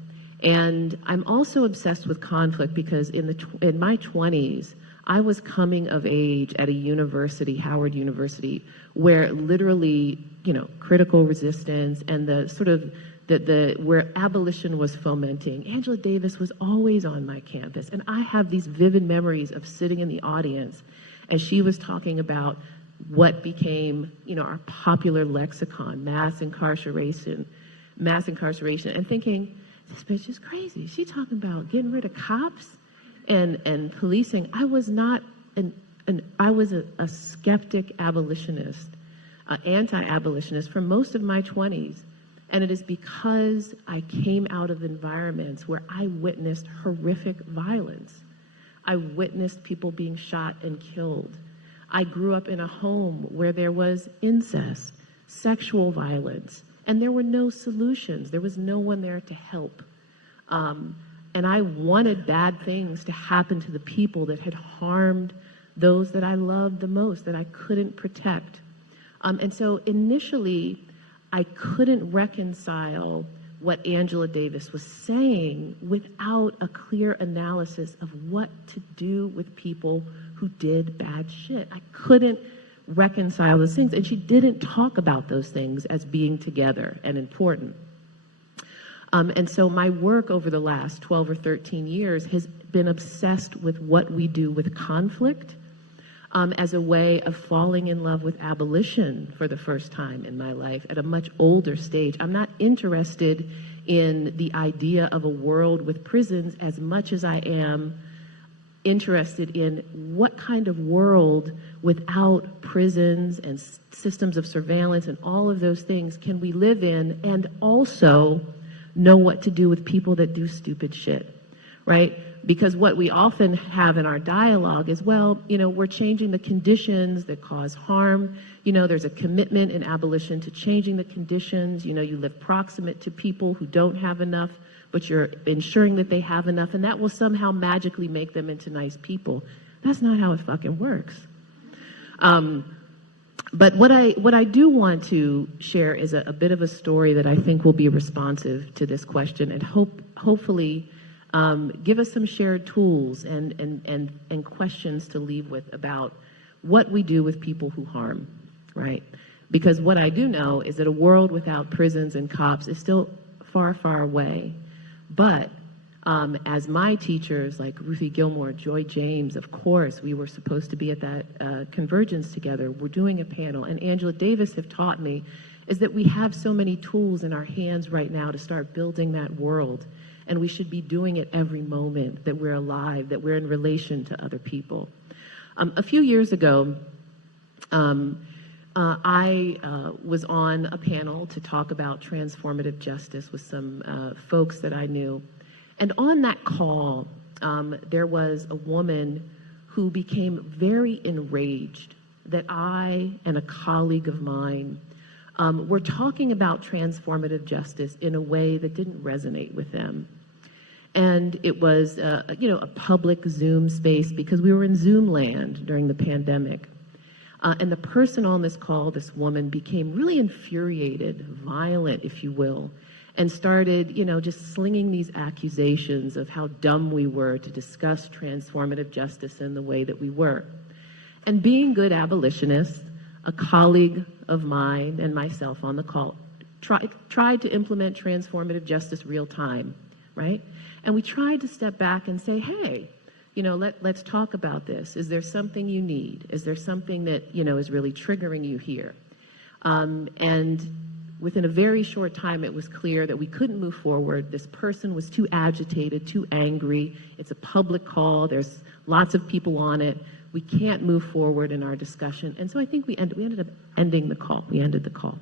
And I'm also obsessed with conflict because in my 20s, I was coming of age at a university, Howard University, where literally, you know, critical resistance and the sort of where abolition was fomenting. Angela Davis was always on my campus, and I have these vivid memories of sitting in the audience as she was talking about what became, you know, our popular lexicon, mass incarceration, and thinking, this bitch is crazy. She's talking about getting rid of cops and policing. I was not I was a skeptic abolitionist, anti-abolitionist for most of my 20s. And it is because I came out of environments where I witnessed horrific violence. I witnessed people being shot and killed. I grew up in a home where there was incest, sexual violence, and there were no solutions. There was no one there to help. And I wanted bad things to happen to the people that had harmed those that I loved the most, that I couldn't protect. And so initially, I couldn't reconcile what Angela Davis was saying without a clear analysis of what to do with people who did bad shit. I couldn't reconcile those things, and she didn't talk about those things as being together and important. And so my work over the last 12 or 13 years has been obsessed with what we do with conflict, as a way of falling in love with abolition for the first time in my life at a much older stage. I'm not interested in the idea of a world with prisons as much as I am interested in what kind of world without prisons and systems of surveillance and all of those things can we live in, and also know what to do with people that do stupid shit, right? Because what we often have in our dialogue is, well, you know, we're changing the conditions that cause harm. You know, there's a commitment in abolition to changing the conditions. You know, you live proximate to people who don't have enough, but you're ensuring that they have enough, and that will somehow magically make them into nice people. That's not how it fucking works. But what I do want to share is a bit of a story that I think will be responsive to this question, and hopefully give us some shared tools and questions to leave with about what we do with people who harm, right? Because what I do know is that a world without prisons and cops is still far, far away. But as my teachers, like Ruthie Gilmore, Joy James, of course, we were supposed to be at that convergence together. We're doing a panel, and Angela Davis have taught me, is that we have so many tools in our hands right now to start building that world. And we should be doing it every moment that we're alive, that we're in relation to other people. A few years ago, I was on a panel to talk about transformative justice with some folks that I knew. And on that call, there was a woman who became very enraged that I and a colleague of mine were talking about transformative justice in a way that didn't resonate with them. And it was, a public Zoom space because we were in Zoom land during the pandemic. And the person on this call, this woman, became really infuriated, violent, if you will, and started, just slinging these accusations of how dumb we were to discuss transformative justice in the way that we were. And being good abolitionists, a colleague of mine and myself on the call tried to implement transformative justice real time, right? And we tried to step back and say, hey, let's talk about this. Is there something you need? Is there something that, is really triggering you here? And within a very short time, it was clear that we couldn't move forward. This person was too agitated, too angry. It's a public call. There's lots of people on it. We can't move forward in our discussion. And so I think we ended up ending the call. We ended the call.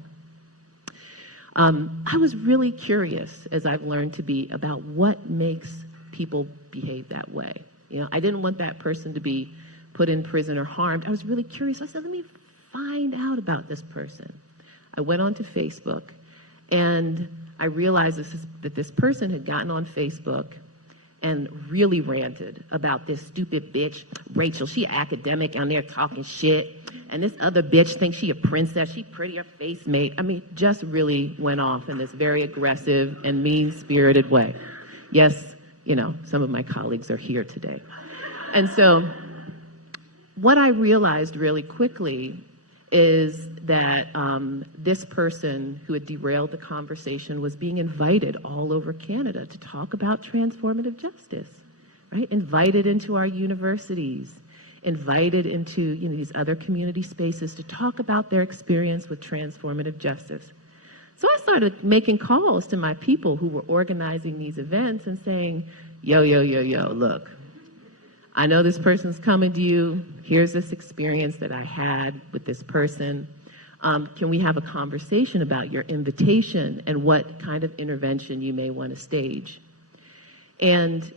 I was really curious, as I've learned to be, about what makes people behave that way. You know, I didn't want that person to be put in prison or harmed. I was really curious. I said, let me find out about this person. I went onto Facebook, and I realized that this person had gotten on Facebook and really ranted about this stupid bitch, Rachel. She academic on there talking shit. And this other bitch thinks she a princess. She pretty, her face made. I mean, just really went off in this very aggressive and mean-spirited way. Yes, you know, some of my colleagues are here today. And so what I realized really quickly is that this person who had derailed the conversation was being invited all over Canada to talk about transformative justice, right? Invited into our universities, invited into, you know, these other community spaces to talk about their experience with transformative justice. So I started making calls to my people who were organizing these events and saying, yo, look, I know this person's coming to you. Here's this experience that I had with this person. Can we have a conversation about your invitation and what kind of intervention you may want to stage? And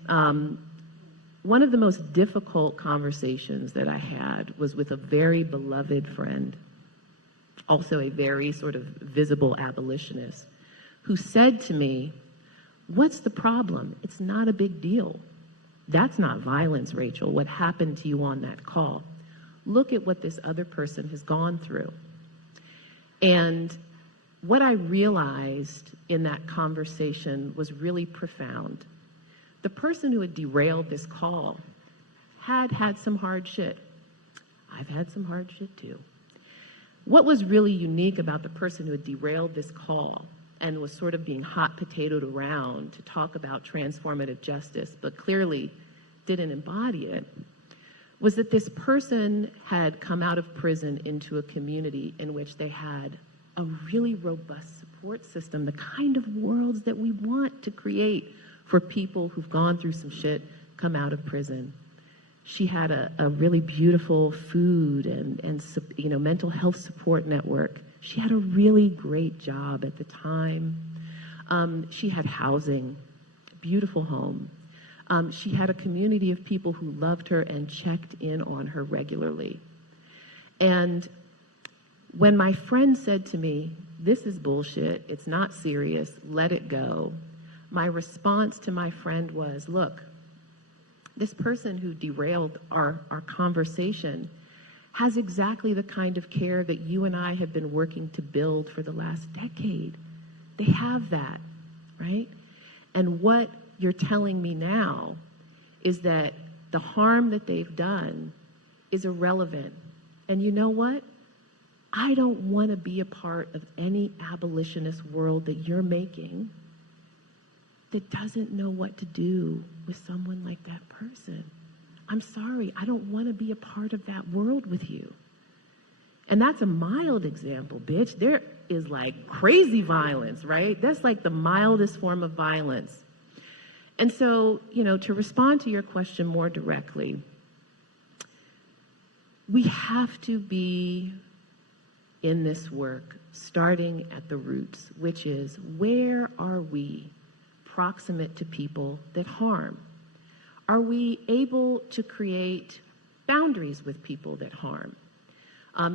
one of the most difficult conversations that I had was with a very beloved friend, also a very sort of visible abolitionist, who said to me, what's the problem? It's not a big deal. That's not violence, Rachel, what happened to you on that call. Look at what this other person has gone through. And what I realized in that conversation was really profound. The person who had derailed this call had some hard shit. I've had some hard shit too. What was really unique about the person who had derailed this call and was sort of being hot potatoed around to talk about transformative justice, but clearly didn't embody it, was that this person had come out of prison into a community in which they had a really robust support system, the kind of worlds that we want to create for people who've gone through some shit, come out of prison. She had a really beautiful food and you know, mental health support network. She had a really great job at the time. She had housing, beautiful home. She had a community of people who loved her and checked in on her regularly. And when my friend said to me, this is bullshit, it's not serious, let it go, my response to my friend was, look, this person who derailed our conversation has exactly the kind of care that you and I have been working to build for the last decade. They have that, right? And what you're telling me now is that the harm that they've done is irrelevant. And you know what? I don't want to be a part of any abolitionist world that you're making that doesn't know what to do with someone like that person. I'm sorry, I don't want to be a part of that world with you. And that's a mild example, bitch. There is like crazy violence, right? That's like the mildest form of violence. And so, you know, to respond to your question more directly, we have to be in this work starting at the roots, which is, where are we proximate to people that harm? Are we able to create boundaries with people that harm?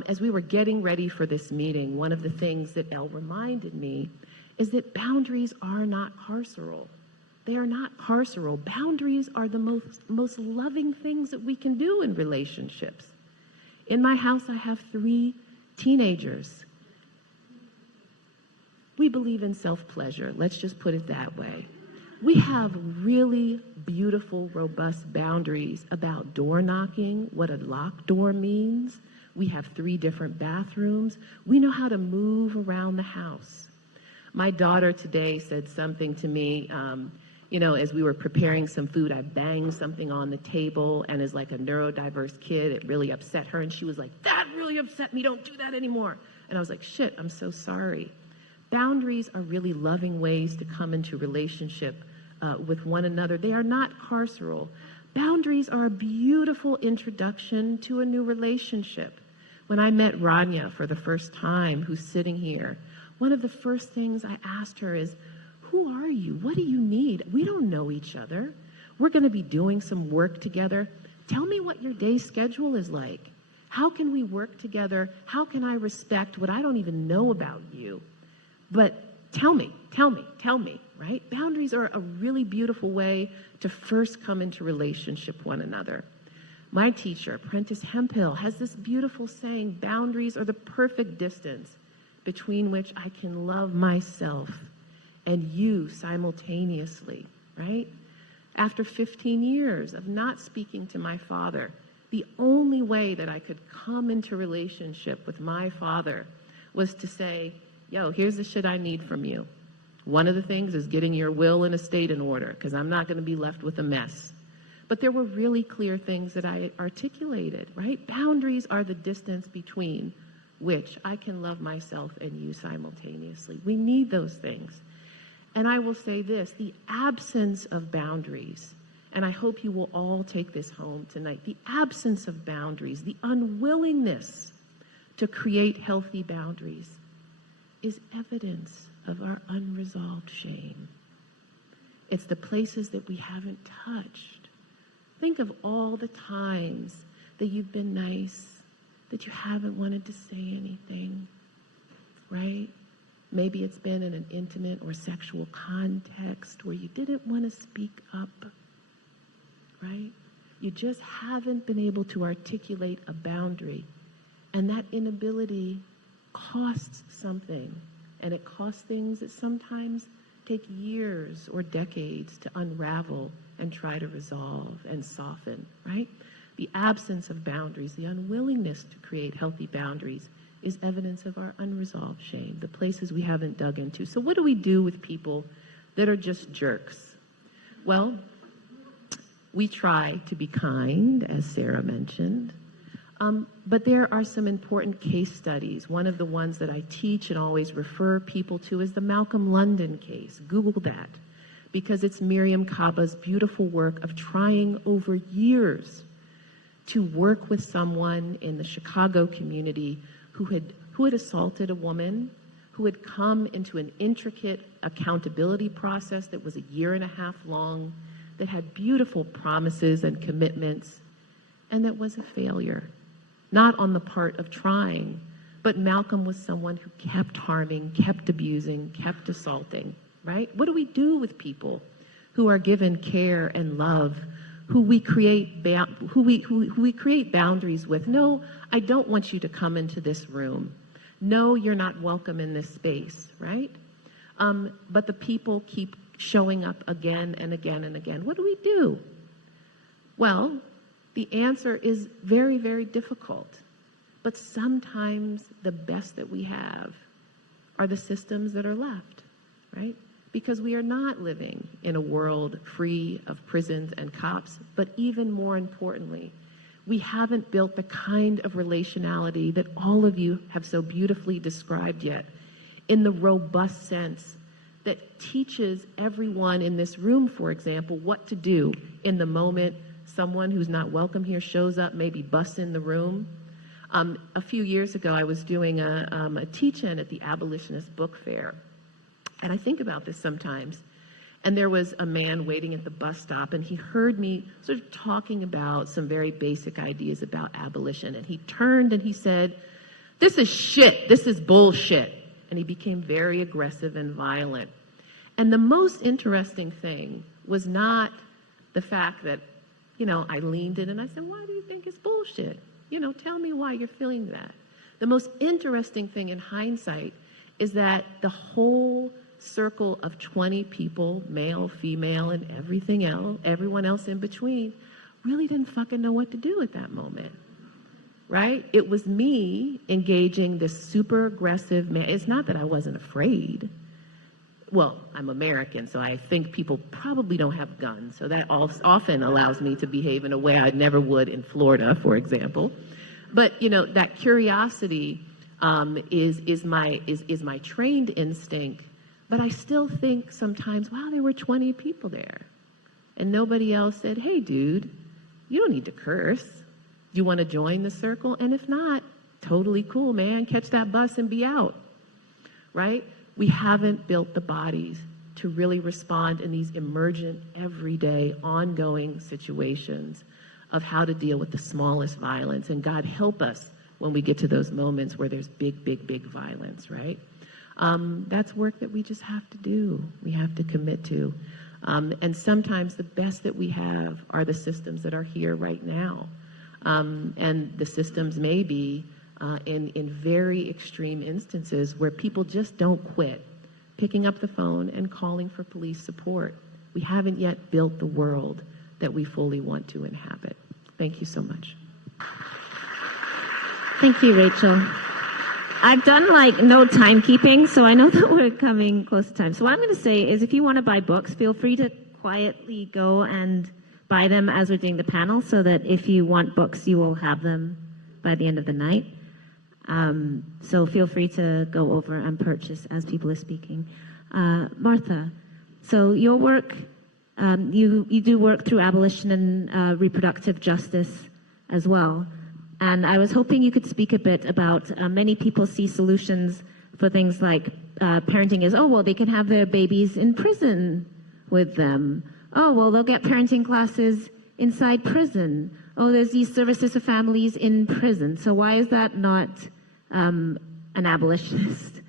As we were getting ready for this meeting, one of the things that Elle reminded me is that boundaries are not carceral. They are not carceral. Boundaries are the most loving things that we can do in relationships. In my house, I have 3 teenagers. We believe in self-pleasure. Let's just put it that way. We have really beautiful, robust boundaries about door knocking, what a locked door means. We have 3 different bathrooms. We know how to move around the house. My daughter today said something to me, you know, as we were preparing some food, I banged something on the table, and as like a neurodiverse kid, it really upset her, and she was like, that really upset me, don't do that anymore. And I was like, shit, I'm so sorry. Boundaries are really loving ways to come into relationship with one another. They are not carceral. Boundaries are a beautiful introduction to a new relationship. When I met Rania for the first time, who's sitting here, one of the first things I asked her is, who are you? What do you need? We don't know each other. We're going to be doing some work together. Tell me what your day schedule is like. How can we work together? How can I respect what I don't even know about you? But tell me, right? Boundaries are a really beautiful way to first come into relationship with one another. My teacher, Apprentice Hemphill, has this beautiful saying, boundaries are the perfect distance between which I can love myself and you simultaneously, right? After 15 years of not speaking to my father, the only way that I could come into relationship with my father was to say, yo, here's the shit I need from you. One of the things is getting your will and estate in order, because I'm not going to be left with a mess. But there were really clear things that I articulated, right? Boundaries are the distance between which I can love myself and you simultaneously. We need those things. And I will say this, the absence of boundaries, and I hope you will all take this home tonight, the absence of boundaries, the unwillingness to create healthy boundaries is evidence of our unresolved shame. It's the places that we haven't touched. Think of all the times that you've been nice, that you haven't wanted to say anything, right? Maybe it's been in an intimate or sexual context where you didn't want to speak up, right? You just haven't been able to articulate a boundary. And that inability costs something. And it costs things that sometimes take years or decades to unravel and try to resolve and soften, right? The absence of boundaries, the unwillingness to create healthy boundaries is evidence of our unresolved shame, the places we haven't dug into. So what do we do with people that are just jerks? Well, we try to be kind, as Sara mentioned, but there are some important case studies. One of the ones that I teach and always refer people to is the Malcolm London case. Google that, because it's Miriam Kaba's beautiful work of trying over years to work with someone in the Chicago community who had assaulted a woman, who had come into an intricate accountability process that was 1.5 years long, that had beautiful promises and commitments, and that was a failure. Not on the part of trying, but Malcolm was someone who kept harming, kept abusing, kept assaulting, right? What do we do with people who are given care and love, who we create boundaries with? No, I don't want you to come into this room. No, you're not welcome in this space, right? But the people keep showing up again and again and again. What do we do? Well, the answer is very, very difficult. But sometimes the best that we have are the systems that are left, right? Because we are not living in a world free of prisons and cops, but even more importantly, we haven't built the kind of relationality that all of you have so beautifully described yet, in the robust sense that teaches everyone in this room, for example, what to do in the moment someone who's not welcome here shows up, maybe busts in the room. A few years ago, I was doing a teach-in at the Abolitionist Book Fair. And I think about this sometimes. And there was a man waiting at the bus stop, and he heard me sort of talking about some very basic ideas about abolition. And he turned and he said, "This is shit. This is bullshit." And he became very aggressive and violent. And the most interesting thing was not the fact that, I leaned in and I said, "Why do you think it's bullshit? Tell me why you're feeling that." The most interesting thing in hindsight is that the whole circle of 20 people, male, female, and everyone else in between, really didn't fucking know what to do at that moment, right? It was me engaging this super aggressive man. It's not that I wasn't afraid. Well, I'm American, so I think people probably don't have guns, so that often allows me to behave in a way I never would in Florida, for example. But, that curiosity is my trained instinct. But I still think sometimes, wow, there were 20 people there. And nobody else said, hey, dude, you don't need to curse. Do you want to join the circle? And if not, totally cool, man. Catch that bus and be out, right? We haven't built the bodies to really respond in these emergent, everyday, ongoing situations of how to deal with the smallest violence. And God help us when we get to those moments where there's big, big, big violence, right? That's work that we just have to do. We have to commit to. And sometimes the best that we have are the systems that are here right now. And the systems may be in very extreme instances where people just don't quit, picking up the phone and calling for police support. We haven't yet built the world that we fully want to inhabit. Thank you so much. Thank you, Rachel. I've done no timekeeping, so I know that we're coming close to time. So what I'm going to say is if you want to buy books, feel free to quietly go and buy them as we're doing the panel so that if you want books, you will have them by the end of the night. So feel free to go over and purchase as people are speaking. Martha, so your work, you do work through abolition and reproductive justice as well. And I was hoping you could speak a bit about many people see solutions for things like parenting as, oh, well, they can have their babies in prison with them. Oh, well, they'll get parenting classes inside prison. Oh, there's these services for families in prison. So why is that not an abolitionist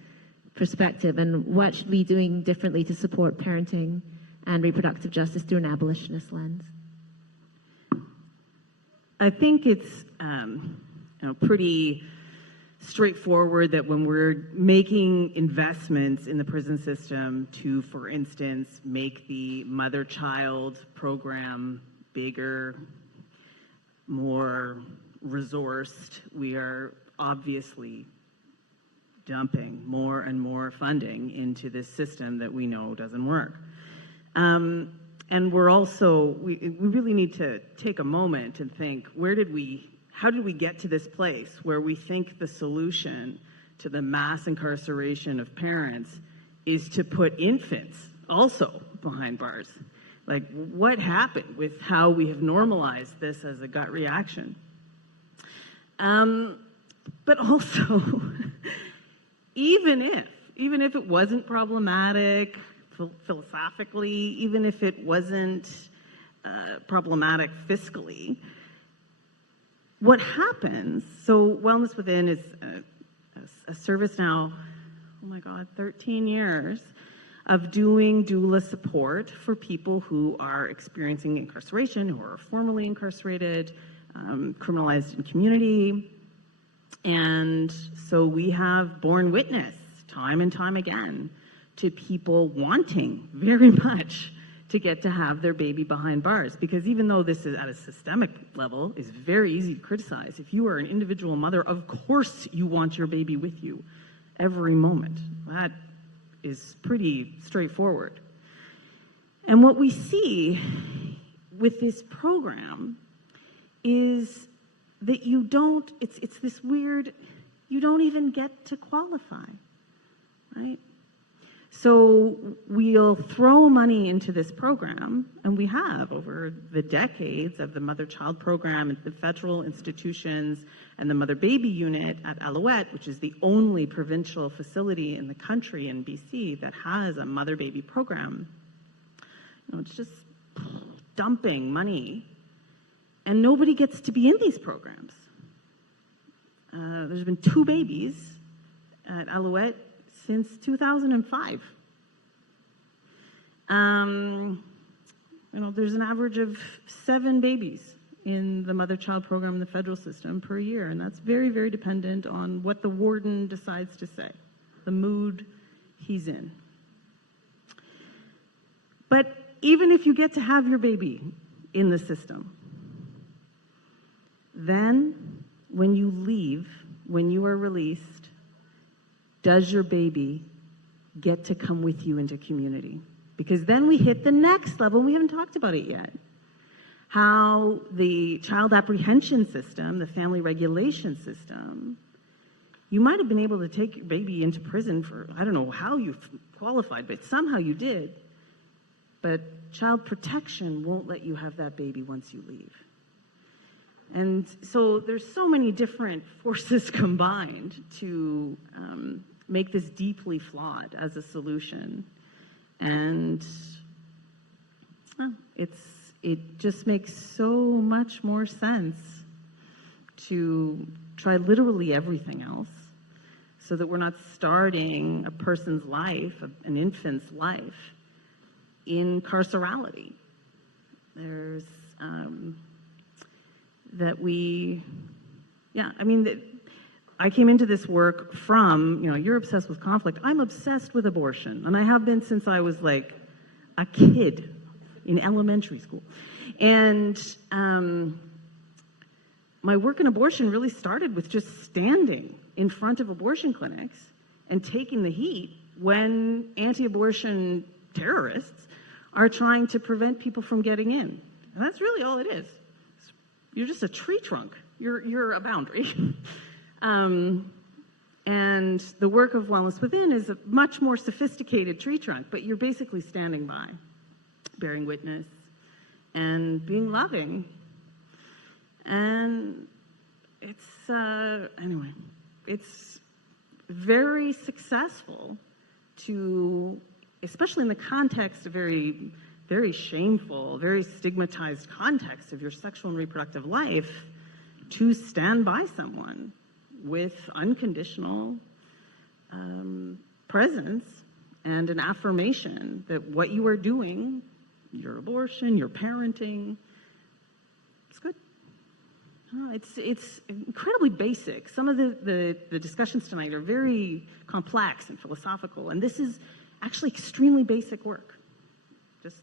perspective? And what should we be doing differently to support parenting and reproductive justice through an abolitionist lens? I think it's pretty straightforward that when we're making investments in the prison system to, for instance, make the mother-child program bigger, more resourced, we are obviously dumping more and more funding into this system that we know doesn't work. And we're also, we really need to take a moment and think, how did we get to this place where we think the solution to the mass incarceration of parents is to put infants also behind bars? Like, what happened with how we have normalized this as a gut reaction? But also, even if it wasn't problematic, philosophically, even if it wasn't problematic fiscally, what happens, so Wellness Within is a service now, 13 years of doing doula support for people who are experiencing incarceration, who are formerly incarcerated, criminalized in community. And so we have borne witness time and time again to people wanting very much to get to have their baby behind bars. Because even though this is at a systemic level, is very easy to criticize, if you are an individual mother, of course you want your baby with you every moment. That is pretty straightforward. And what we see with this program is that you don't, it's this weird, you don't even get to qualify, right? So we'll throw money into this program, and we have over the decades of the mother-child program at the federal institutions and the mother-baby unit at Alouette, which is the only provincial facility in the country in BC that has a mother-baby program. It's just dumping money, and nobody gets to be in these programs. There's been 2 babies at Alouette since 2005. There's an average of 7 babies in the mother-child program in the federal system per year, and that's very, very dependent on what the warden decides to say, the mood he's in. But even if you get to have your baby in the system, then when you leave, when you are released, does your baby get to come with you into community? Because then we hit the next level, and we haven't talked about it yet. How the child apprehension system, the family regulation system, You might have been able to take your baby into prison for, I don't know how you qualified, but somehow you did. But child protection won't let you have that baby once you leave. And so there's so many different forces combined to make this deeply flawed as a solution. And it just makes so much more sense to try literally everything else so that we're not starting a person's life, an infant's life, in carcerality. There's I came into this work from, you're obsessed with conflict. I'm obsessed with abortion, and I have been since I was like a kid in elementary school. And my work in abortion really started with just standing in front of abortion clinics and taking the heat when anti-abortion terrorists are trying to prevent people from getting in. And that's really all it is. You're just a tree trunk. You're a boundary. And the work of Wellness Within is a much more sophisticated tree trunk, but you're basically standing by, bearing witness, and being loving. And it's very successful to, especially in the context of very, very shameful, very stigmatized context of your sexual and reproductive life, to stand by someone with unconditional presence and an affirmation that what you are doing, your abortion, your parenting, it's good. It's incredibly basic. Some of the discussions tonight are very complex and philosophical, and this is actually extremely basic work. Just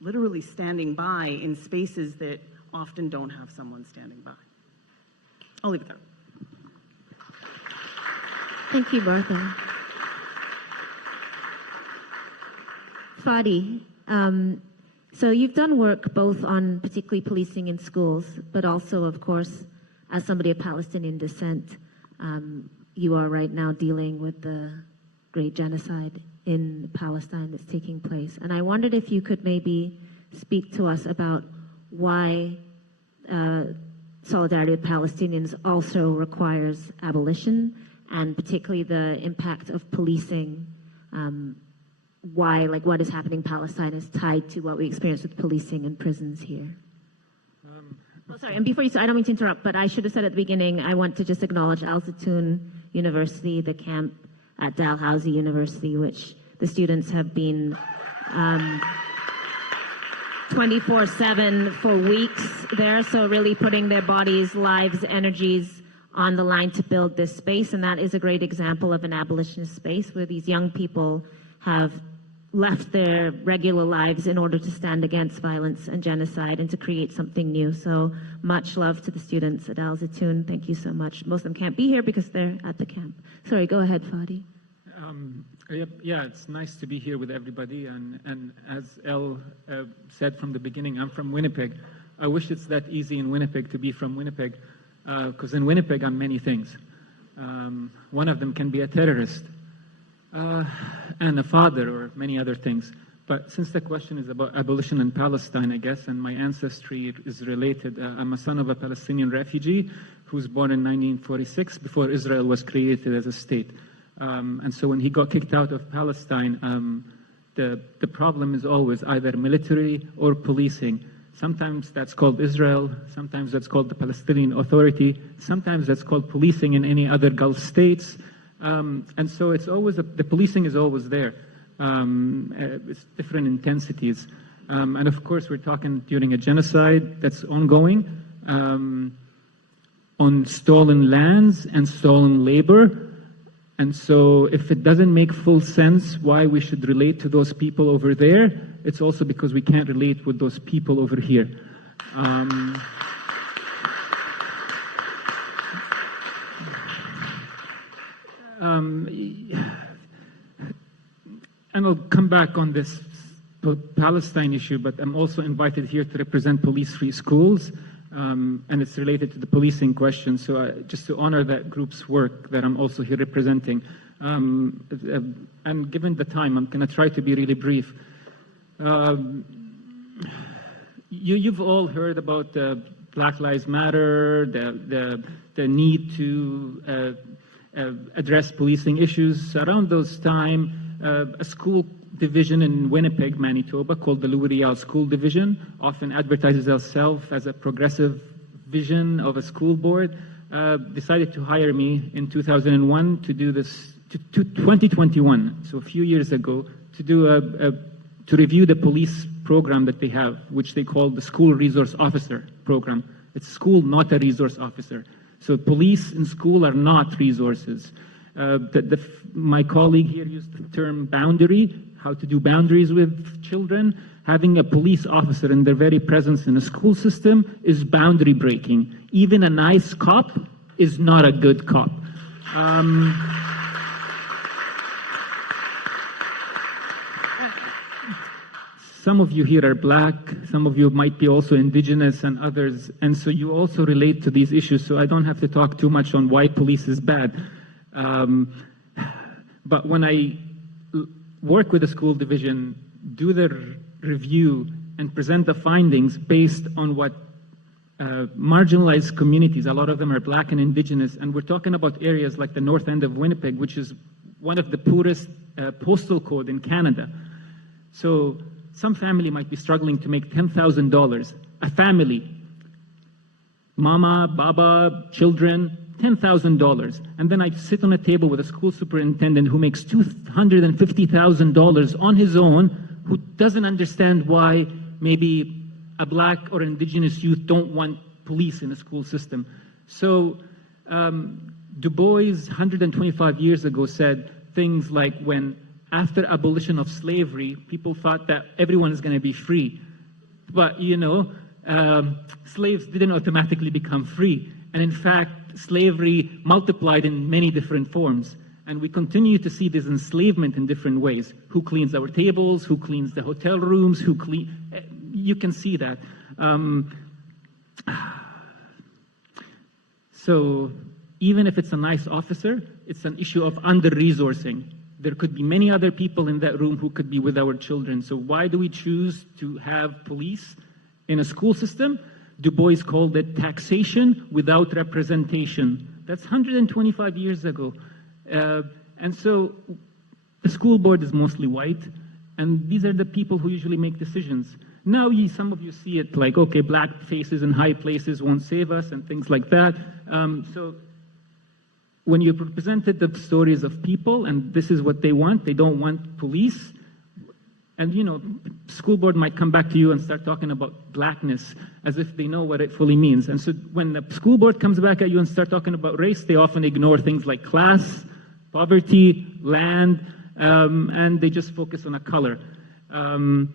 literally standing by in spaces that often don't have someone standing by. I'll leave it there. Thank you, Martha. Fadi, so you've done work both on particularly policing in schools, but also, of course, as somebody of Palestinian descent, you are right now dealing with the great genocide in Palestine that's taking place. And I wondered if you could maybe speak to us about why solidarity with Palestinians also requires abolition, and particularly the impact of policing, why, like, what is happening in Palestine is tied to what we experience with policing in prisons here. Sorry, and before you say, I don't mean to interrupt, but I should have said at the beginning, I want to just acknowledge Al Zaytoun University, the camp at Dalhousie University, which the students have been 24/7 for weeks there, so really putting their bodies, lives, energies on the line to build this space, and that is a great example of an abolitionist space where these young people have left their regular lives in order to stand against violence and genocide and to create something new. So much love to the students at Al Zaytoun. Thank you so much. Most of them can't be here because they're at the camp. Sorry, go ahead, Fadi. Yeah, it's nice to be here with everybody. And as El said from the beginning, I'm from Winnipeg. I wish it's that easy in Winnipeg to be from Winnipeg, because in Winnipeg I'm many things. One of them can be a terrorist and a father, or many other things. But since the question is about abolition in Palestine, I guess, and my ancestry is related, I'm a son of a Palestinian refugee who was born in 1946, before Israel was created as a state. And so when he got kicked out of Palestine, the problem is always either military or policing. Sometimes that's called Israel, sometimes that's called the Palestinian Authority, sometimes that's called policing in any other Gulf states. And so it's always, the policing is always there. It's different intensities. And of course, we're talking during a genocide that's ongoing on stolen lands and stolen labor. And so if it doesn't make full sense why we should relate to those people over there, it's also because we can't relate with those people over here. And I'll come back on this Palestine issue, but I'm also invited here to represent police-free schools. and it's related to the policing question. So just to honor that group's work that I'm also here representing. And given the time, I'm going to try to be really brief. You've all heard about Black Lives Matter, the need to address policing issues. Around those time, a school division in Winnipeg, Manitoba, called the Louis Riel School Division, often advertises itself as a progressive vision of a school board, decided to hire me in 2001 to do this, to 2021, so a few years ago, to do to review the police program that they have, which they call the School Resource Officer Program. It's school, not a resource officer. So police in school are not resources. My colleague here used the term boundary, how to do boundaries with children. Having a police officer in their very presence in a school system is boundary breaking. Even a nice cop is not a good cop. Some of you here are Black, some of you might be also Indigenous and others, and so you also relate to these issues, so I don't have to talk too much on why police is bad. But when I work with the school division, do the review and present the findings based on what marginalized communities, a lot of them are Black and Indigenous, and we're talking about areas like the north end of Winnipeg, which is one of the poorest postal code in Canada. So some family might be struggling to make $10,000. A family, mama, baba, children, $10,000. And then I sit on a table with a school superintendent who makes $250,000 on his own, who doesn't understand why maybe a Black or Indigenous youth don't want police in the school system. So Du Bois, 125 years ago, said things like, when after abolition of slavery, people thought that everyone is going to be free. But, slaves didn't automatically become free. And in fact, slavery multiplied in many different forms. And we continue to see this enslavement in different ways. Who cleans our tables? Who cleans the hotel rooms? You can see that. So even if it's a nice officer, it's an issue of under-resourcing. There could be many other people in that room who could be with our children. So why do we choose to have police in a school system? Du Bois called it taxation without representation. That's 125 years ago. And so the school board is mostly white, and these are the people who usually make decisions. Now some of you see it like, okay, Black faces in high places won't save us and things like that. So when you presented the stories of people, and this is what they don't want police, and school board might come back to you and start talking about Blackness as if they know what it fully means. And so when the school board comes back at you and start talking about race, they often ignore things like class, poverty, land, and they just focus on a color. And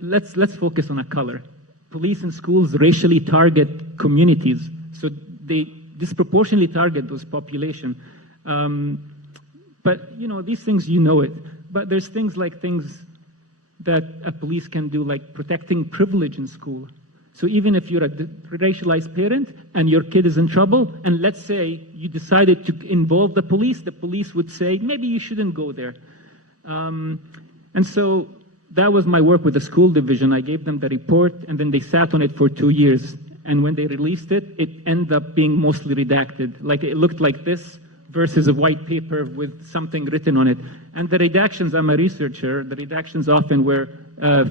let's focus on a color. Police in schools racially target communities, so they disproportionately target those population. But these things, it. But there's things that a police can do, like protecting privilege in school. So even if you're a racialized parent and your kid is in trouble, and let's say you decided to involve the police would say, maybe you shouldn't go there. And so that was my work with the school division. I gave them the report, and then they sat on it for 2 years. And when they released it, it ended up being mostly redacted. Like, it looked like this versus a white paper with something written on it. And the redactions, I'm a researcher, the redactions often were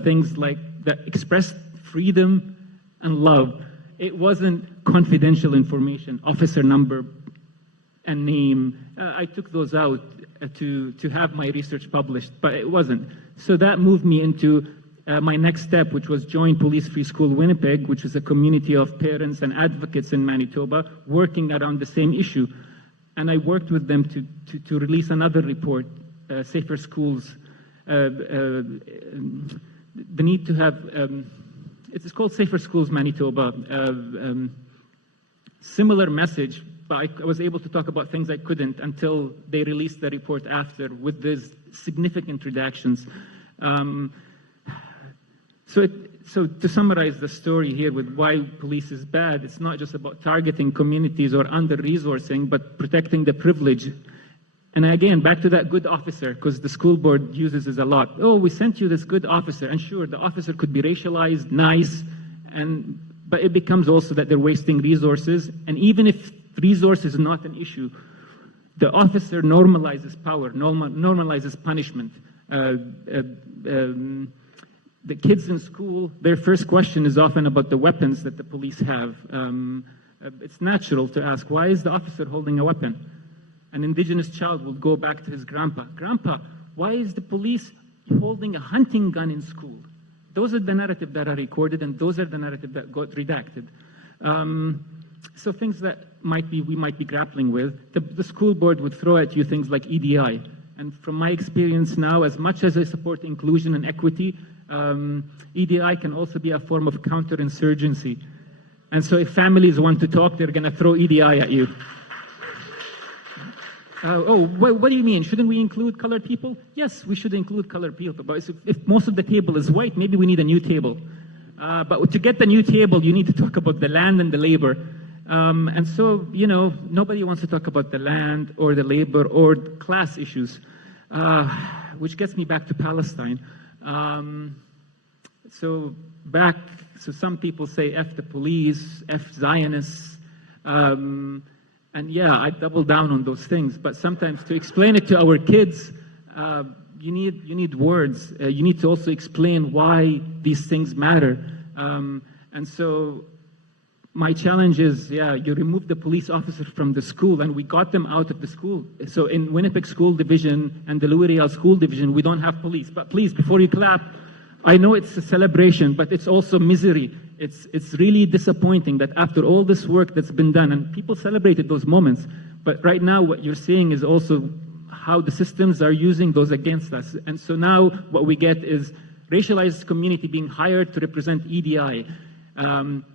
things like that expressed freedom and love. It wasn't confidential information, officer number and name. I took those out to have my research published, but it wasn't. So that moved me into my next step, which was join Police Free School Winnipeg, which is a community of parents and advocates in Manitoba working around the same issue. And I worked with them to release another report, Safer Schools, the need to have, it's called Safer Schools Manitoba, similar message, but I was able to talk about things I couldn't until they released the report after with these significant redactions. So to summarize the story here with why police is bad, it's not just about targeting communities or under-resourcing, but protecting the privilege. And again, back to that good officer, because the school board uses this a lot. Oh, we sent you this good officer. And sure, the officer could be racialized, nice, but it becomes also that they're wasting resources. And even if resources is not an issue, the officer normalizes power, normalizes punishment. The kids in school, their first question is often about the weapons that the police have. It's natural to ask, why is the officer holding a weapon? An indigenous child will go back to his grandpa. Grandpa, why is the police holding a hunting gun in school? Those are the narrative that are recorded, and those are the narrative that got redacted. So things that we might be grappling with. The school board would throw at you things like EDI. And from my experience now, as much as I support inclusion and equity, EDI can also be a form of counterinsurgency. And so if families want to talk, they're going to throw EDI at you. What do you mean? Shouldn't we include colored people? Yes, we should include colored people. But if most of the table is white, maybe we need a new table. But to get the new table, you need to talk about the land and the labor. And so, nobody wants to talk about the land or the labor or class issues, which gets me back to Palestine. So some people say F the police, F Zionists. And yeah, I double down on those things. But sometimes to explain it to our kids, you need words. You need to also explain why these things matter. And so my challenge is, you remove the police officers from the school, and we got them out of the school. So in Winnipeg School Division and the Louis Riel School Division, we don't have police. But please, before you clap, I know it's a celebration, but it's also misery. It's really disappointing that after all this work that's been done, and people celebrated those moments, but right now what you're seeing is also how the systems are using those against us. And so now what we get is racialized community being hired to represent EDI.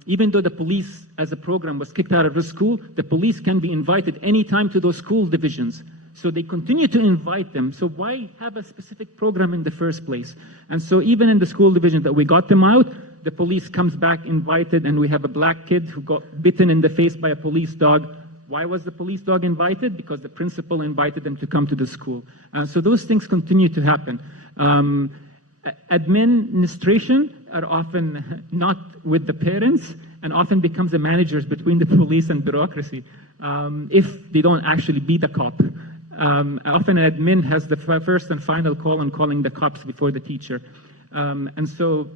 Even though the police as a program was kicked out of the school, the police can be invited anytime to those school divisions. So they continue to invite them. So why have a specific program in the first place? And so even in the school division that we got them out, the police comes back invited, and we have a black kid who got bitten in the face by a police dog. Why was the police dog invited? Because the principal invited them to come to the school. So those things continue to happen. Administration are often not with the parents, and often becomes the managers between the police and bureaucracy if they don't actually be the cop. Often an admin has the first and final call on calling the cops before the teacher. And so,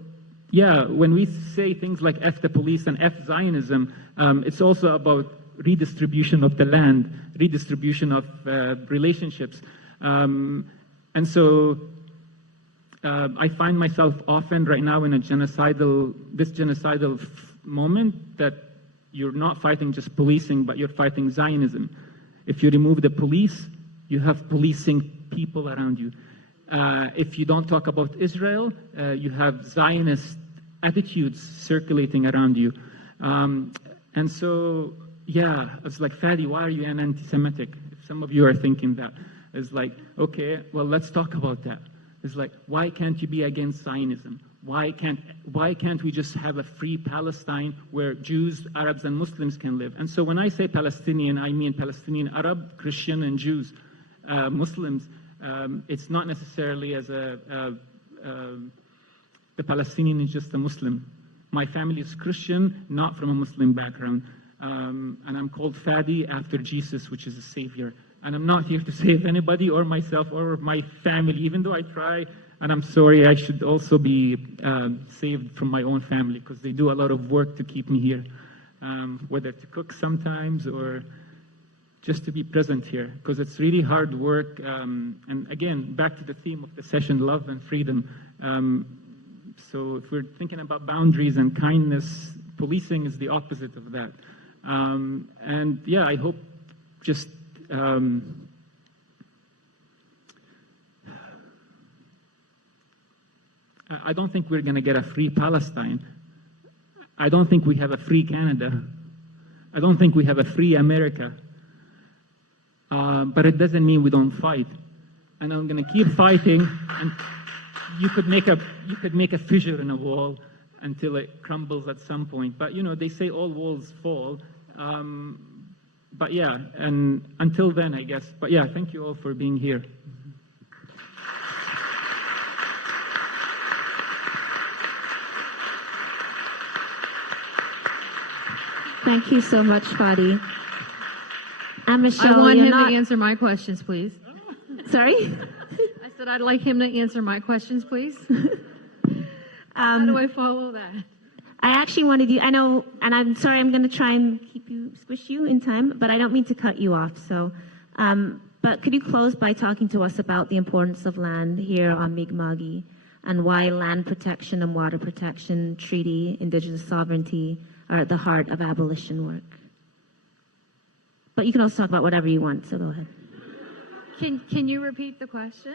when we say things like F the police and F Zionism, it's also about redistribution of the land, redistribution of relationships. And so I find myself often right now in this genocidal moment that you're not fighting just policing, but you're fighting Zionism. If you remove the police, you have policing people around you. If you don't talk about Israel, you have Zionist attitudes circulating around you. And so, it's like, Fadi, why are you an anti-Semitic? If some of you are thinking that, it's like, okay, well, let's talk about that. It's like, why can't you be against Zionism? Why can't we just have a free Palestine where Jews, Arabs, and Muslims can live? And so when I say Palestinian, I mean Palestinian, Arab, Christian, and Jews. Muslims, it's not necessarily as the Palestinian is just a Muslim. My family is Christian, not from a Muslim background. And I'm called Fadi after Jesus, which is a savior. And I'm not here to save anybody or myself or my family, even though I try. And I'm sorry, I should also be saved from my own family, because they do a lot of work to keep me here, whether to cook sometimes or just to be present here, because it's really hard work. And again, back to the theme of the session, love and freedom. So if we're thinking about boundaries and kindness, policing is the opposite of that. And I hope just I don't think we're going to get a free Palestine. I don't think we have a free Canada. I don't think we have a free America. But it doesn't mean we don't fight. And I'm going to keep fighting. you could make a fissure in a wall until it crumbles at some point. But they say all walls fall. But yeah, and until then, I guess. But yeah, thank you all for being here. Thank you so much, Fadi. And Michelle, I want you're him not... to answer my questions, please. Sorry? I said I'd like him to answer my questions, please. How do I follow that? I actually wanted you, I know, and I'm sorry, I'm going to try and squish you in time, but I don't mean to cut you off. So, but could you close by talking to us about the importance of land here on Mi'kma'ki and why land protection and water protection, treaty, indigenous sovereignty are at the heart of abolition work? But you can also talk about whatever you want, so go ahead. Can you repeat the question?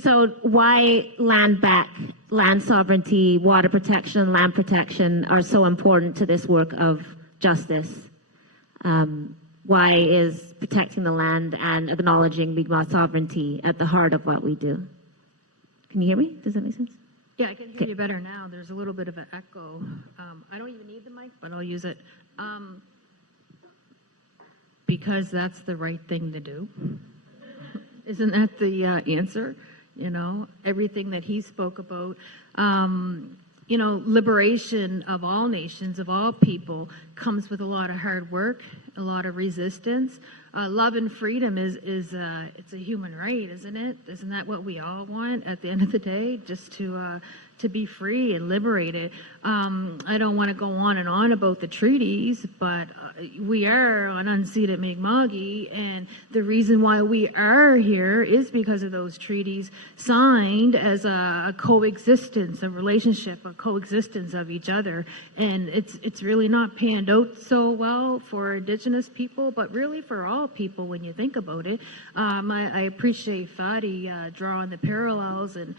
So why land back, land sovereignty, water protection, land protection are so important to this work of justice? Why is protecting the land and acknowledging Mi'kmaq sovereignty at the heart of what we do? Can you hear me? Does that make sense? Yeah, I can hear you better now. There's a little bit of an echo. I don't even need the mic, but I'll use it. Because that's the right thing to do. Isn't that the answer? Everything that he spoke about, liberation of all nations, of all people, comes with a lot of hard work, a lot of resistance. Love and freedom it's a human right, isn't it? Isn't that what we all want at the end of the day? Just to be free and liberated. I don't want to go on and on about the treaties, but we are on unceded Mi'kma'ki, and the reason why we are here is because of those treaties signed as a coexistence, a relationship, a coexistence of each other. And it's really not panned out so well for Indigenous people, but really for all people when you think about it. I appreciate Fadi drawing the parallels and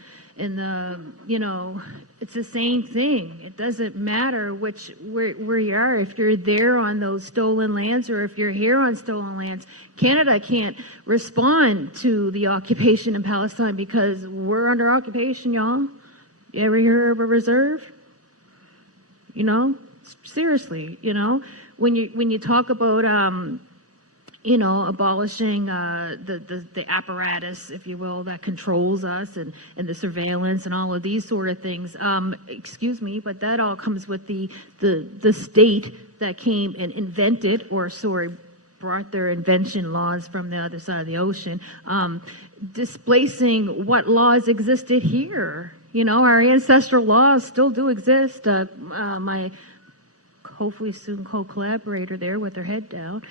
it's the same thing. It doesn't matter where you are. If you're there on those stolen lands or if you're here on stolen lands, Canada can't respond to the occupation in Palestine because we're under occupation, y'all. You ever hear of a reserve? Seriously, when you talk about abolishing the apparatus, if you will, that controls us and the surveillance and all of these sort of things. Excuse me, but that all comes with the state that came and invented, brought their invention laws from the other side of the ocean, displacing what laws existed here. Our ancestral laws still do exist. My hopefully soon co-collaborator there with her head down,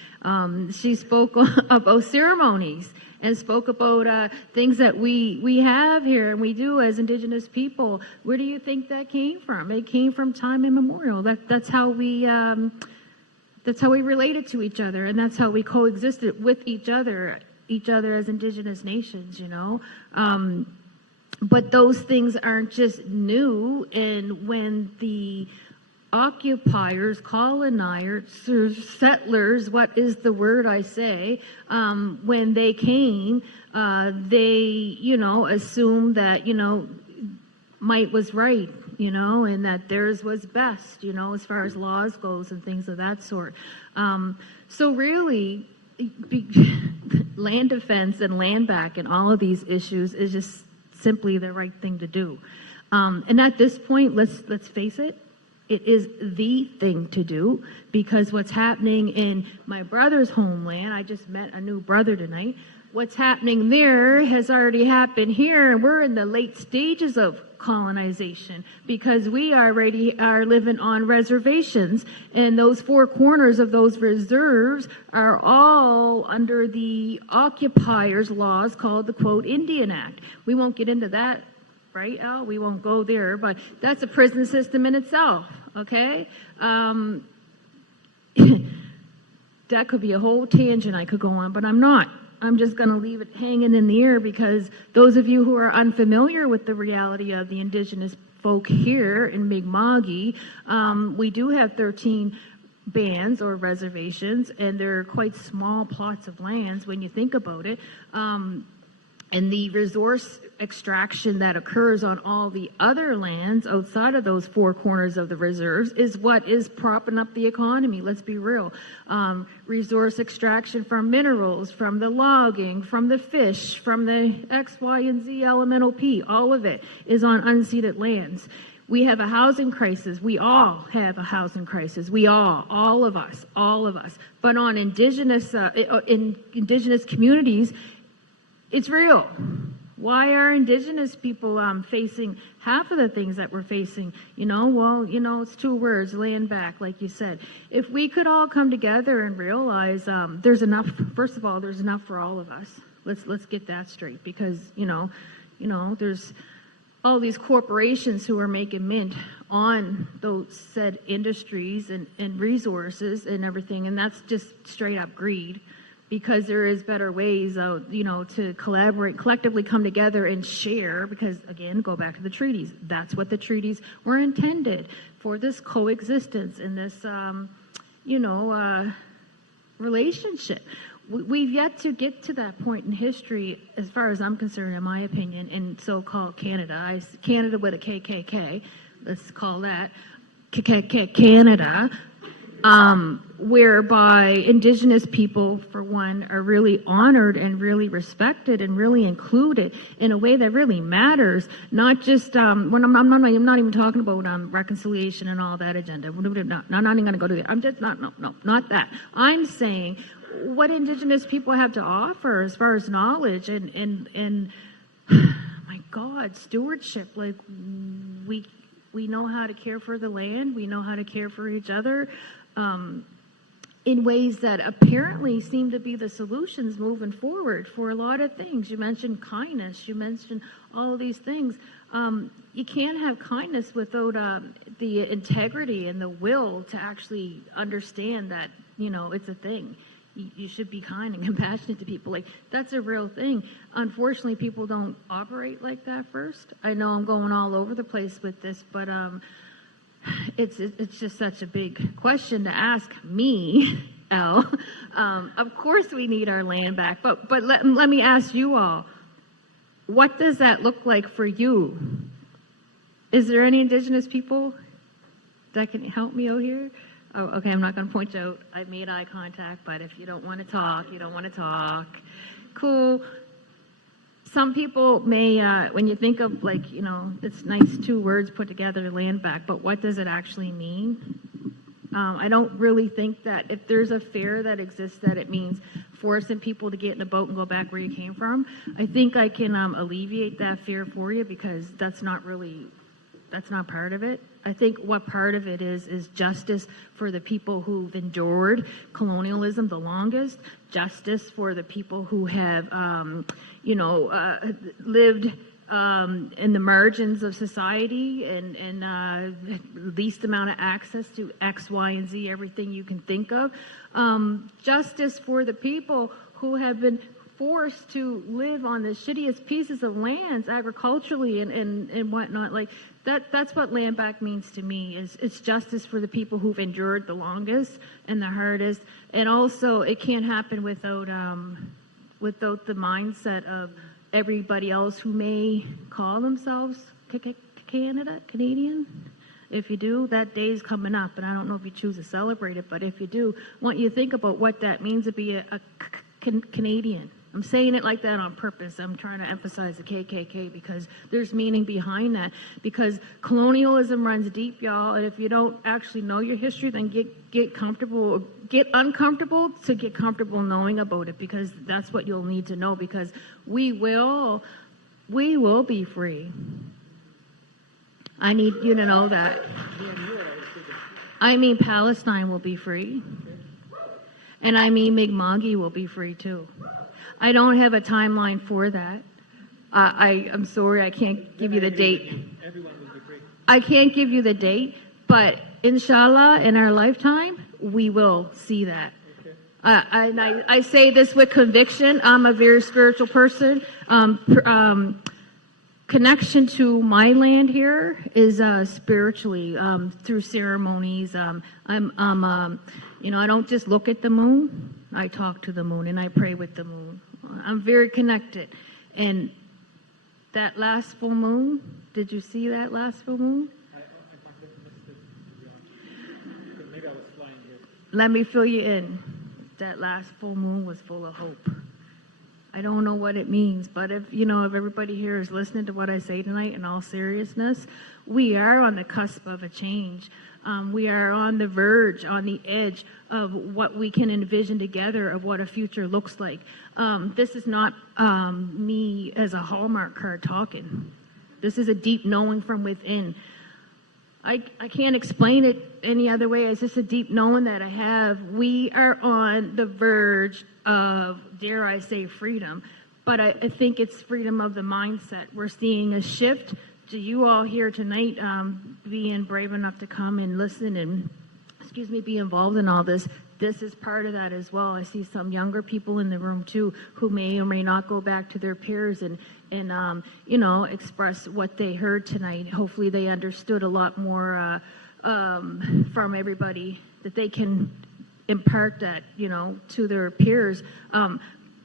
she spoke about ceremonies and spoke about things that we have here and we do as Indigenous people. Where do you think that came from? It came from time immemorial. That's how we related to each other, and that's how we coexisted with each other as Indigenous nations. But those things aren't just new, and when the occupiers, colonizers, settlers, what is the word I say, when they came, they, assumed that, might was right, and that theirs was best, as far as laws goes and things of that sort. So really, land defense and land back and all of these issues is just simply the right thing to do. And at this point, let's face it, it is the thing to do, because what's happening in my brother's homeland, I just met a new brother tonight, what's happening there has already happened here, and we're in the late stages of colonization because we already are living on reservations, and those four corners of those reserves are all under the occupiers' laws called the, quote, Indian Act. We won't get into that. Right, Al? We won't go there, but that's a prison system in itself, okay? That could be a whole tangent I could go on, but I'm not. I'm just going to leave it hanging in the air, because those of you who are unfamiliar with the reality of the Indigenous folk here in Mi'kma'ki, we do have 13 bands or reservations, and they're quite small plots of lands when you think about it. And the resource extraction that occurs on all the other lands outside of those four corners of the reserves is what is propping up the economy. Let's be real. Resource extraction from minerals, from the logging, from the fish, from the X, Y, and Z elemental P, all of it is on unceded lands. We have a housing crisis. We all have a housing crisis. We all of us. But on indigenous communities, it's real. Why are indigenous people facing half of the things that we're facing? It's two words, land back, like you said. If we could all come together and realize there's enough, first of all, there's enough for all of us. Let's get that straight, because, there's all these corporations who are making mint on those said industries and resources and everything, and that's just straight up greed. Because there is better ways, to collaborate, collectively come together and share, because, again, go back to the treaties. That's what the treaties were intended for, this coexistence and this, relationship. We've yet to get to that point in history, as far as I'm concerned, in my opinion, in so-called Canada. Canada with a KKK, let's call that Canada. Whereby Indigenous people, for one, are really honored and really respected and really included in a way that really matters. Not just when I'm not even talking about reconciliation and all that agenda. I'm not even going to go to that. I'm just not that. I'm saying what Indigenous people have to offer as far as knowledge and my God, stewardship. Like we know how to care for the land. We know how to care for each other. In ways that apparently seem to be the solutions moving forward for a lot of things. You mentioned kindness. You mentioned all of these things. You can't have kindness without the integrity and the will to actually understand that, it's a thing. You should be kind and compassionate to people. Like, that's a real thing. Unfortunately, people don't operate like that first. I know I'm going all over the place with this, but it's just such a big question to ask me, Elle. Of course we need our land back, but let me ask you all, what does that look like for you? Is there any Indigenous people that can help me out here? Oh, okay, I'm not going to point you out. I made eye contact, but if you don't want to talk, you don't want to talk. Cool. Some people may, when you think of it's nice two words put together, land back, but what does it actually mean? I don't really think that if there's a fear that exists that it means forcing people to get in a boat and go back where you came from. I think I can alleviate that fear for you, because that's not part of it. I think what part of it is justice for the people who've endured colonialism the longest, justice for the people who have, lived in the margins of society and least amount of access to X, Y, and Z, everything you can think of. Justice for the people who have been forced to live on the shittiest pieces of lands agriculturally and whatnot. Like that's what land back means to me. It's justice for the people who've endured the longest and the hardest. And also it can't happen without the mindset of everybody else who may call themselves Canadian. If you do, that day is coming up, and I don't know if you choose to celebrate it, but if you do, I want you to think about what that means to be a Canadian. I'm saying it like that on purpose. I'm trying to emphasize the KKK because there's meaning behind that. Because colonialism runs deep, y'all, and if you don't actually know your history, then get comfortable, get uncomfortable to get comfortable knowing about it, because that's what you'll need to know, because we will be free. I need you to know that. I mean, Palestine will be free. And I mean, Mi'kmaq will be free too. I don't have a timeline for that. I'm sorry, I can't give you the date. I can't give you the date, but inshallah, in our lifetime, we will see that. And I say this with conviction. I'm a very spiritual person. Connection to my land here is spiritually through ceremonies. I don't just look at the moon. I talk to the moon and I pray with the moon. I'm very connected, And that last full moon, did you see that last full moon? Maybe I was flying here. Let me fill you in. That last full moon was full of hope. I don't know what it means, but if everybody here is listening to what I say tonight in all seriousness, we are on the cusp of a change. We are on the verge, on the edge of what we can envision together of what a future looks like. This is not me as a Hallmark card talking. This is a deep knowing from within. I can't explain it any other way. It's just a deep knowing that I have. We are on the verge of, dare I say, freedom. But I think it's freedom of the mindset. We're seeing a shift. To you all here tonight, being brave enough to come and listen and, be involved in all this. This is part of that as well. I see some younger people in the room too who may or may not go back to their peers and express what they heard tonight. Hopefully they understood a lot more from everybody that they can impart that, to their peers.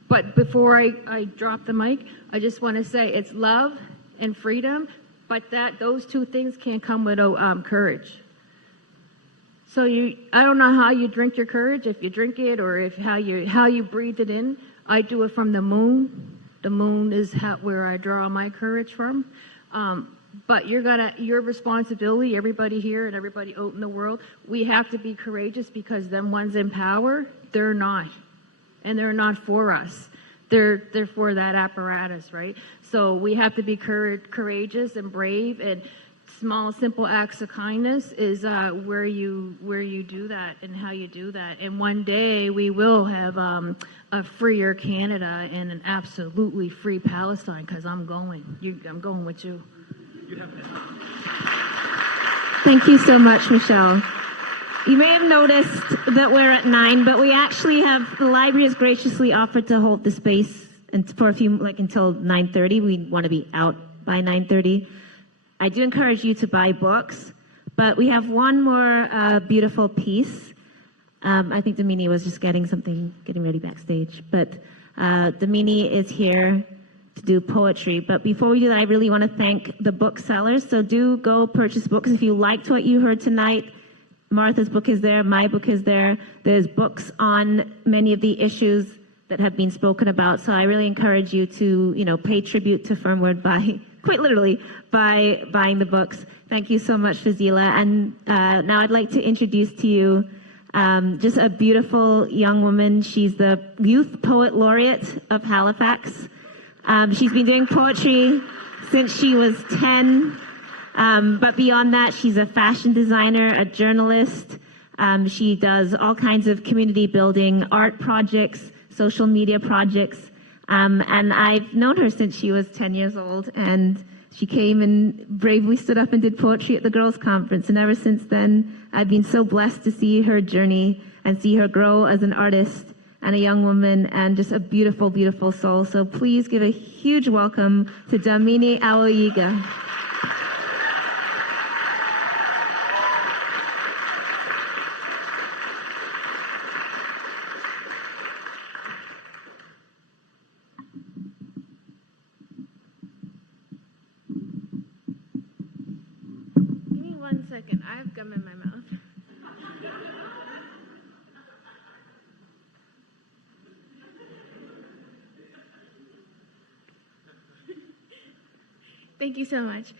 But before I drop the mic, I just want to say it's love and freedom, but those two things can't come without courage. So I don't know how you drink your courage, if you drink it or how you breathe it in. I do it from the moon. The moon is where I draw my courage from. But your responsibility, everybody here and everybody out in the world, we have to be courageous because them ones in power, they're not. And they're not for us. They're for that apparatus, right? So we have to be courageous and brave, and small, simple acts of kindness is where you do that and how you do that. And one day we will have a freer Canada and an absolutely free Palestine, because I'm going with you. Thank you so much, Michelle. You may have noticed that we're at 9, but we actually the library has graciously offered to hold the space for a few, until 9:30. We want to be out by 9:30. I do encourage you to buy books, but we have one more beautiful piece. I think Domini was just getting ready backstage, but Domini is here to do poetry. But before we do that, I really want to thank the booksellers. So do go purchase books if you liked what you heard tonight. Martha's book is there. My book is there. There's books on many of the issues that have been spoken about. So I really encourage you to, pay tribute to Firmword quite literally, by buying the books. Thank you so much, Fazila. And now I'd like to introduce to you just a beautiful young woman. She's the Youth Poet Laureate of Halifax. She's been doing poetry since she was 10. But beyond that, she's a fashion designer, a journalist. She does all kinds of community building, art projects, social media projects. And I've known her since she was 10 years old. And she came and bravely stood up and did poetry at the Girls' Conference. And ever since then, I've been so blessed to see her journey and see her grow as an artist and a young woman and just a beautiful, beautiful soul. So please give a huge welcome to Damini Awoyiga. I have gum in my mouth. Thank you so much.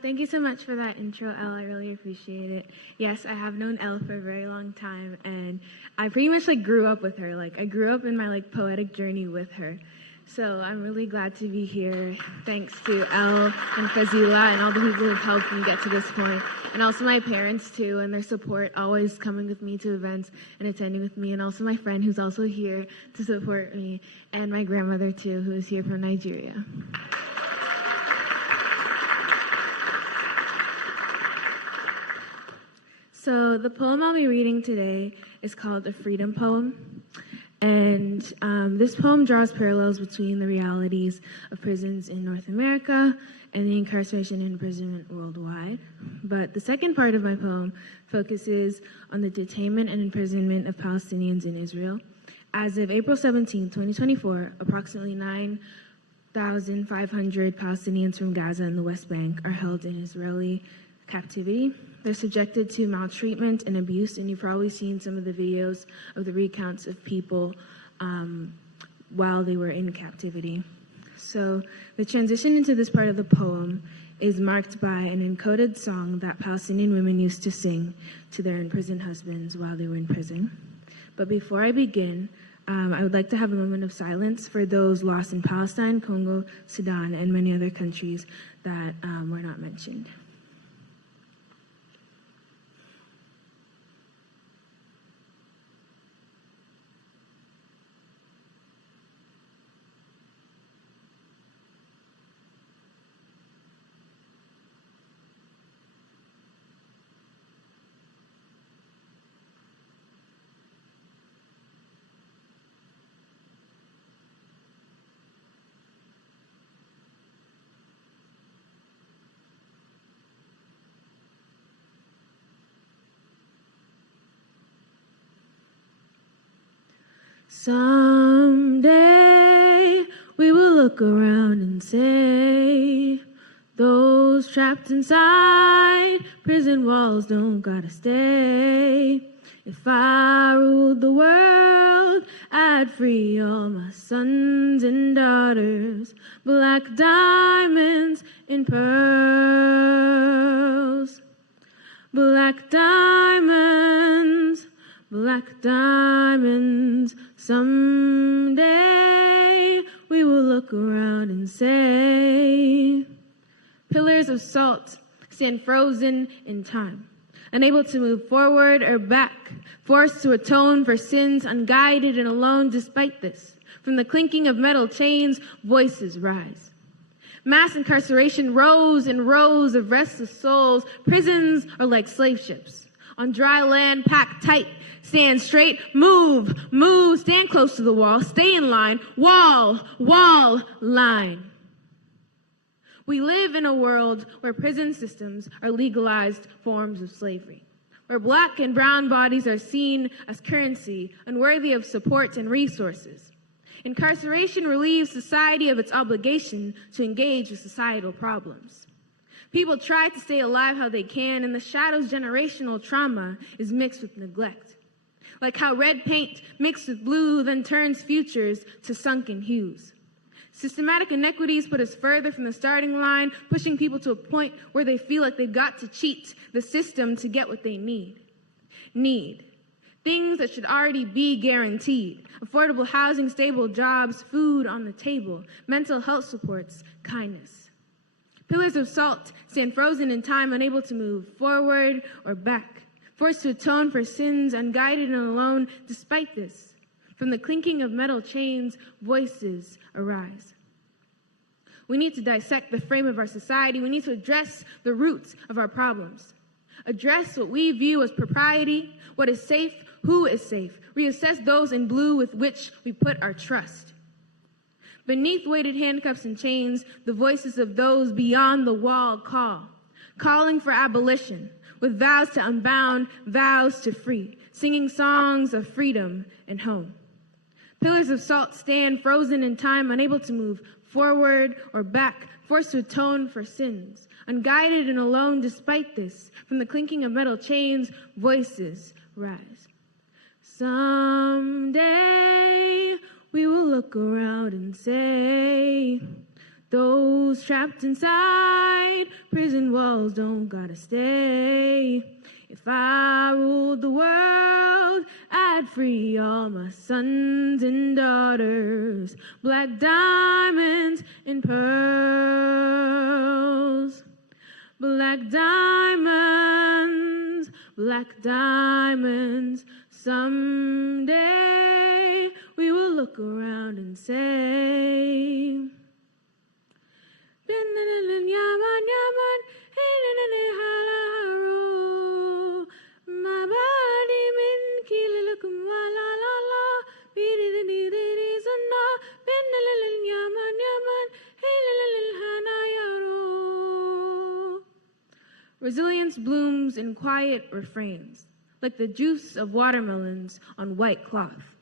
Thank you so much for that intro, Elle. I really appreciate it. Yes, I have known Elle for a very long time, and I pretty much grew up with her. I grew up in my poetic journey with her. So I'm really glad to be here. Thanks to Elle and Fazila and all the people who have helped me get to this point. And also my parents too, and their support, always coming with me to events and attending with me. And also my friend who's also here to support me. And my grandmother too, who is here from Nigeria. So the poem I'll be reading today is called The Freedom Poem. And this poem draws parallels between the realities of prisons in North America and the incarceration and imprisonment worldwide. But the second part of my poem focuses on the detainment and imprisonment of Palestinians in Israel. As of April 17, 2024, approximately 1,500 Palestinians from Gaza and the West Bank are held in Israeli captivity. They're subjected to maltreatment and abuse, and you've probably seen some of the videos of the recounts of people while they were in captivity. So the transition into this part of the poem is marked by an encoded song that Palestinian women used to sing to their imprisoned husbands while they were in prison. But before I begin, I would like to have a moment of silence for those lost in Palestine, Congo, Sudan, and many other countries that were not mentioned. Someday we will look around and say, those trapped inside prison walls don't gotta stay. If I ruled the world, I'd free all my sons and daughters, black diamonds in pearls. Black diamonds, black diamonds. Someday we will look around and say, pillars of salt stand frozen in time, unable to move forward or back, forced to atone for sins, unguided and alone. Despite this, from the clinking of metal chains, voices rise. Mass incarceration, rows and rows of restless souls. Prisons are like slave ships on dry land, packed tight. Stand straight, move, move, stand close to the wall, stay in line, wall, line. We live in a world where prison systems are legalized forms of slavery, where black and brown bodies are seen as currency, unworthy of support and resources. Incarceration relieves society of its obligation to engage with societal problems. People try to stay alive how they can, and the shadow's generational trauma is mixed with neglect. Like how red paint mixed with blue then turns futures to sunken hues. Systematic inequities put us further from the starting line, pushing people to a point where they feel like they've got to cheat the system to get what they need. Things that should already be guaranteed. Affordable housing, stable jobs, food on the table, mental health supports, kindness. Pillars of salt stand frozen in time, unable to move forward or back. Forced to atone for sins, unguided and alone. Despite this, from the clinking of metal chains, voices arise. We need to dissect the frame of our society. We need to address the roots of our problems. Address what we view as propriety, what is safe, who is safe. Reassess those in blue with which we put our trust. Beneath weighted handcuffs and chains, the voices of those beyond the wall call, calling for abolition, with vows to unbound, vows to free, singing songs of freedom and home. Pillars of salt stand frozen in time, unable to move forward or back, forced to atone for sins, unguided and alone. Despite this, from the clinking of metal chains, voices rise. Someday we will look around and say, those trapped inside prison walls don't gotta stay. If I ruled the world, I'd free all my sons and daughters, black diamonds and pearls. Black diamonds, black diamonds. Someday we will look around and say, resilience blooms in quiet refrains, like the juice of watermelons on white cloth.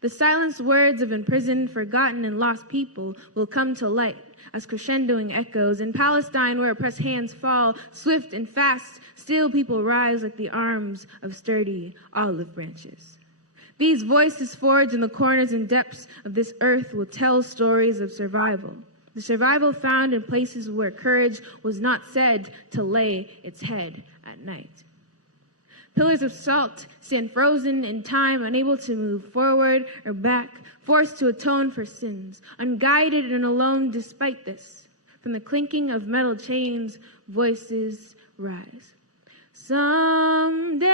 The silenced words of imprisoned, forgotten, and lost people will come to light as crescendoing echoes. In Palestine, where oppressed hands fall, swift and fast, still people rise like the arms of sturdy olive branches. These voices forged in the corners and depths of this earth will tell stories of survival. The survival found in places where courage was not said to lay its head at night. Pillars of salt stand frozen in time, unable to move forward or back, forced to atone for sins, unguided and alone despite this. From the clinking of metal chains, voices rise. Someday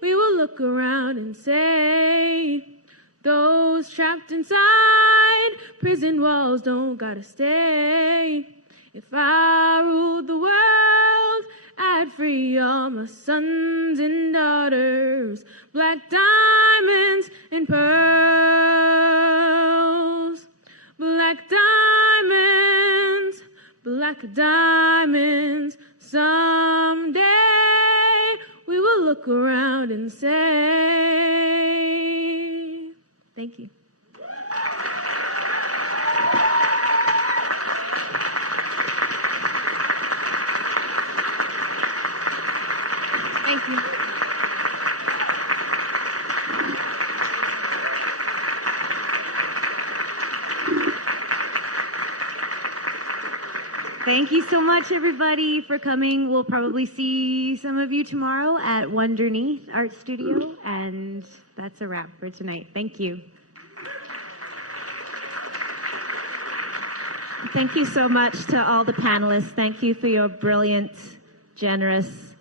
we will look around and say, those trapped inside prison walls don't gotta stay. If I ruled the world, I'd free all my sons and daughters, black diamonds and pearls. Black diamonds, black diamonds. Someday we will look around and say, thank you. Thank you. Thank you so much, everybody, for coming. We'll probably see some of you tomorrow at Wonderneath Art Studio, and that's a wrap for tonight. Thank you. Thank you so much to all the panelists. Thank you for your brilliant, generous,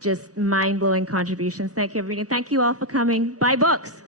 just mind-blowing contributions. Thank you, everybody. Thank you all for coming. Buy books.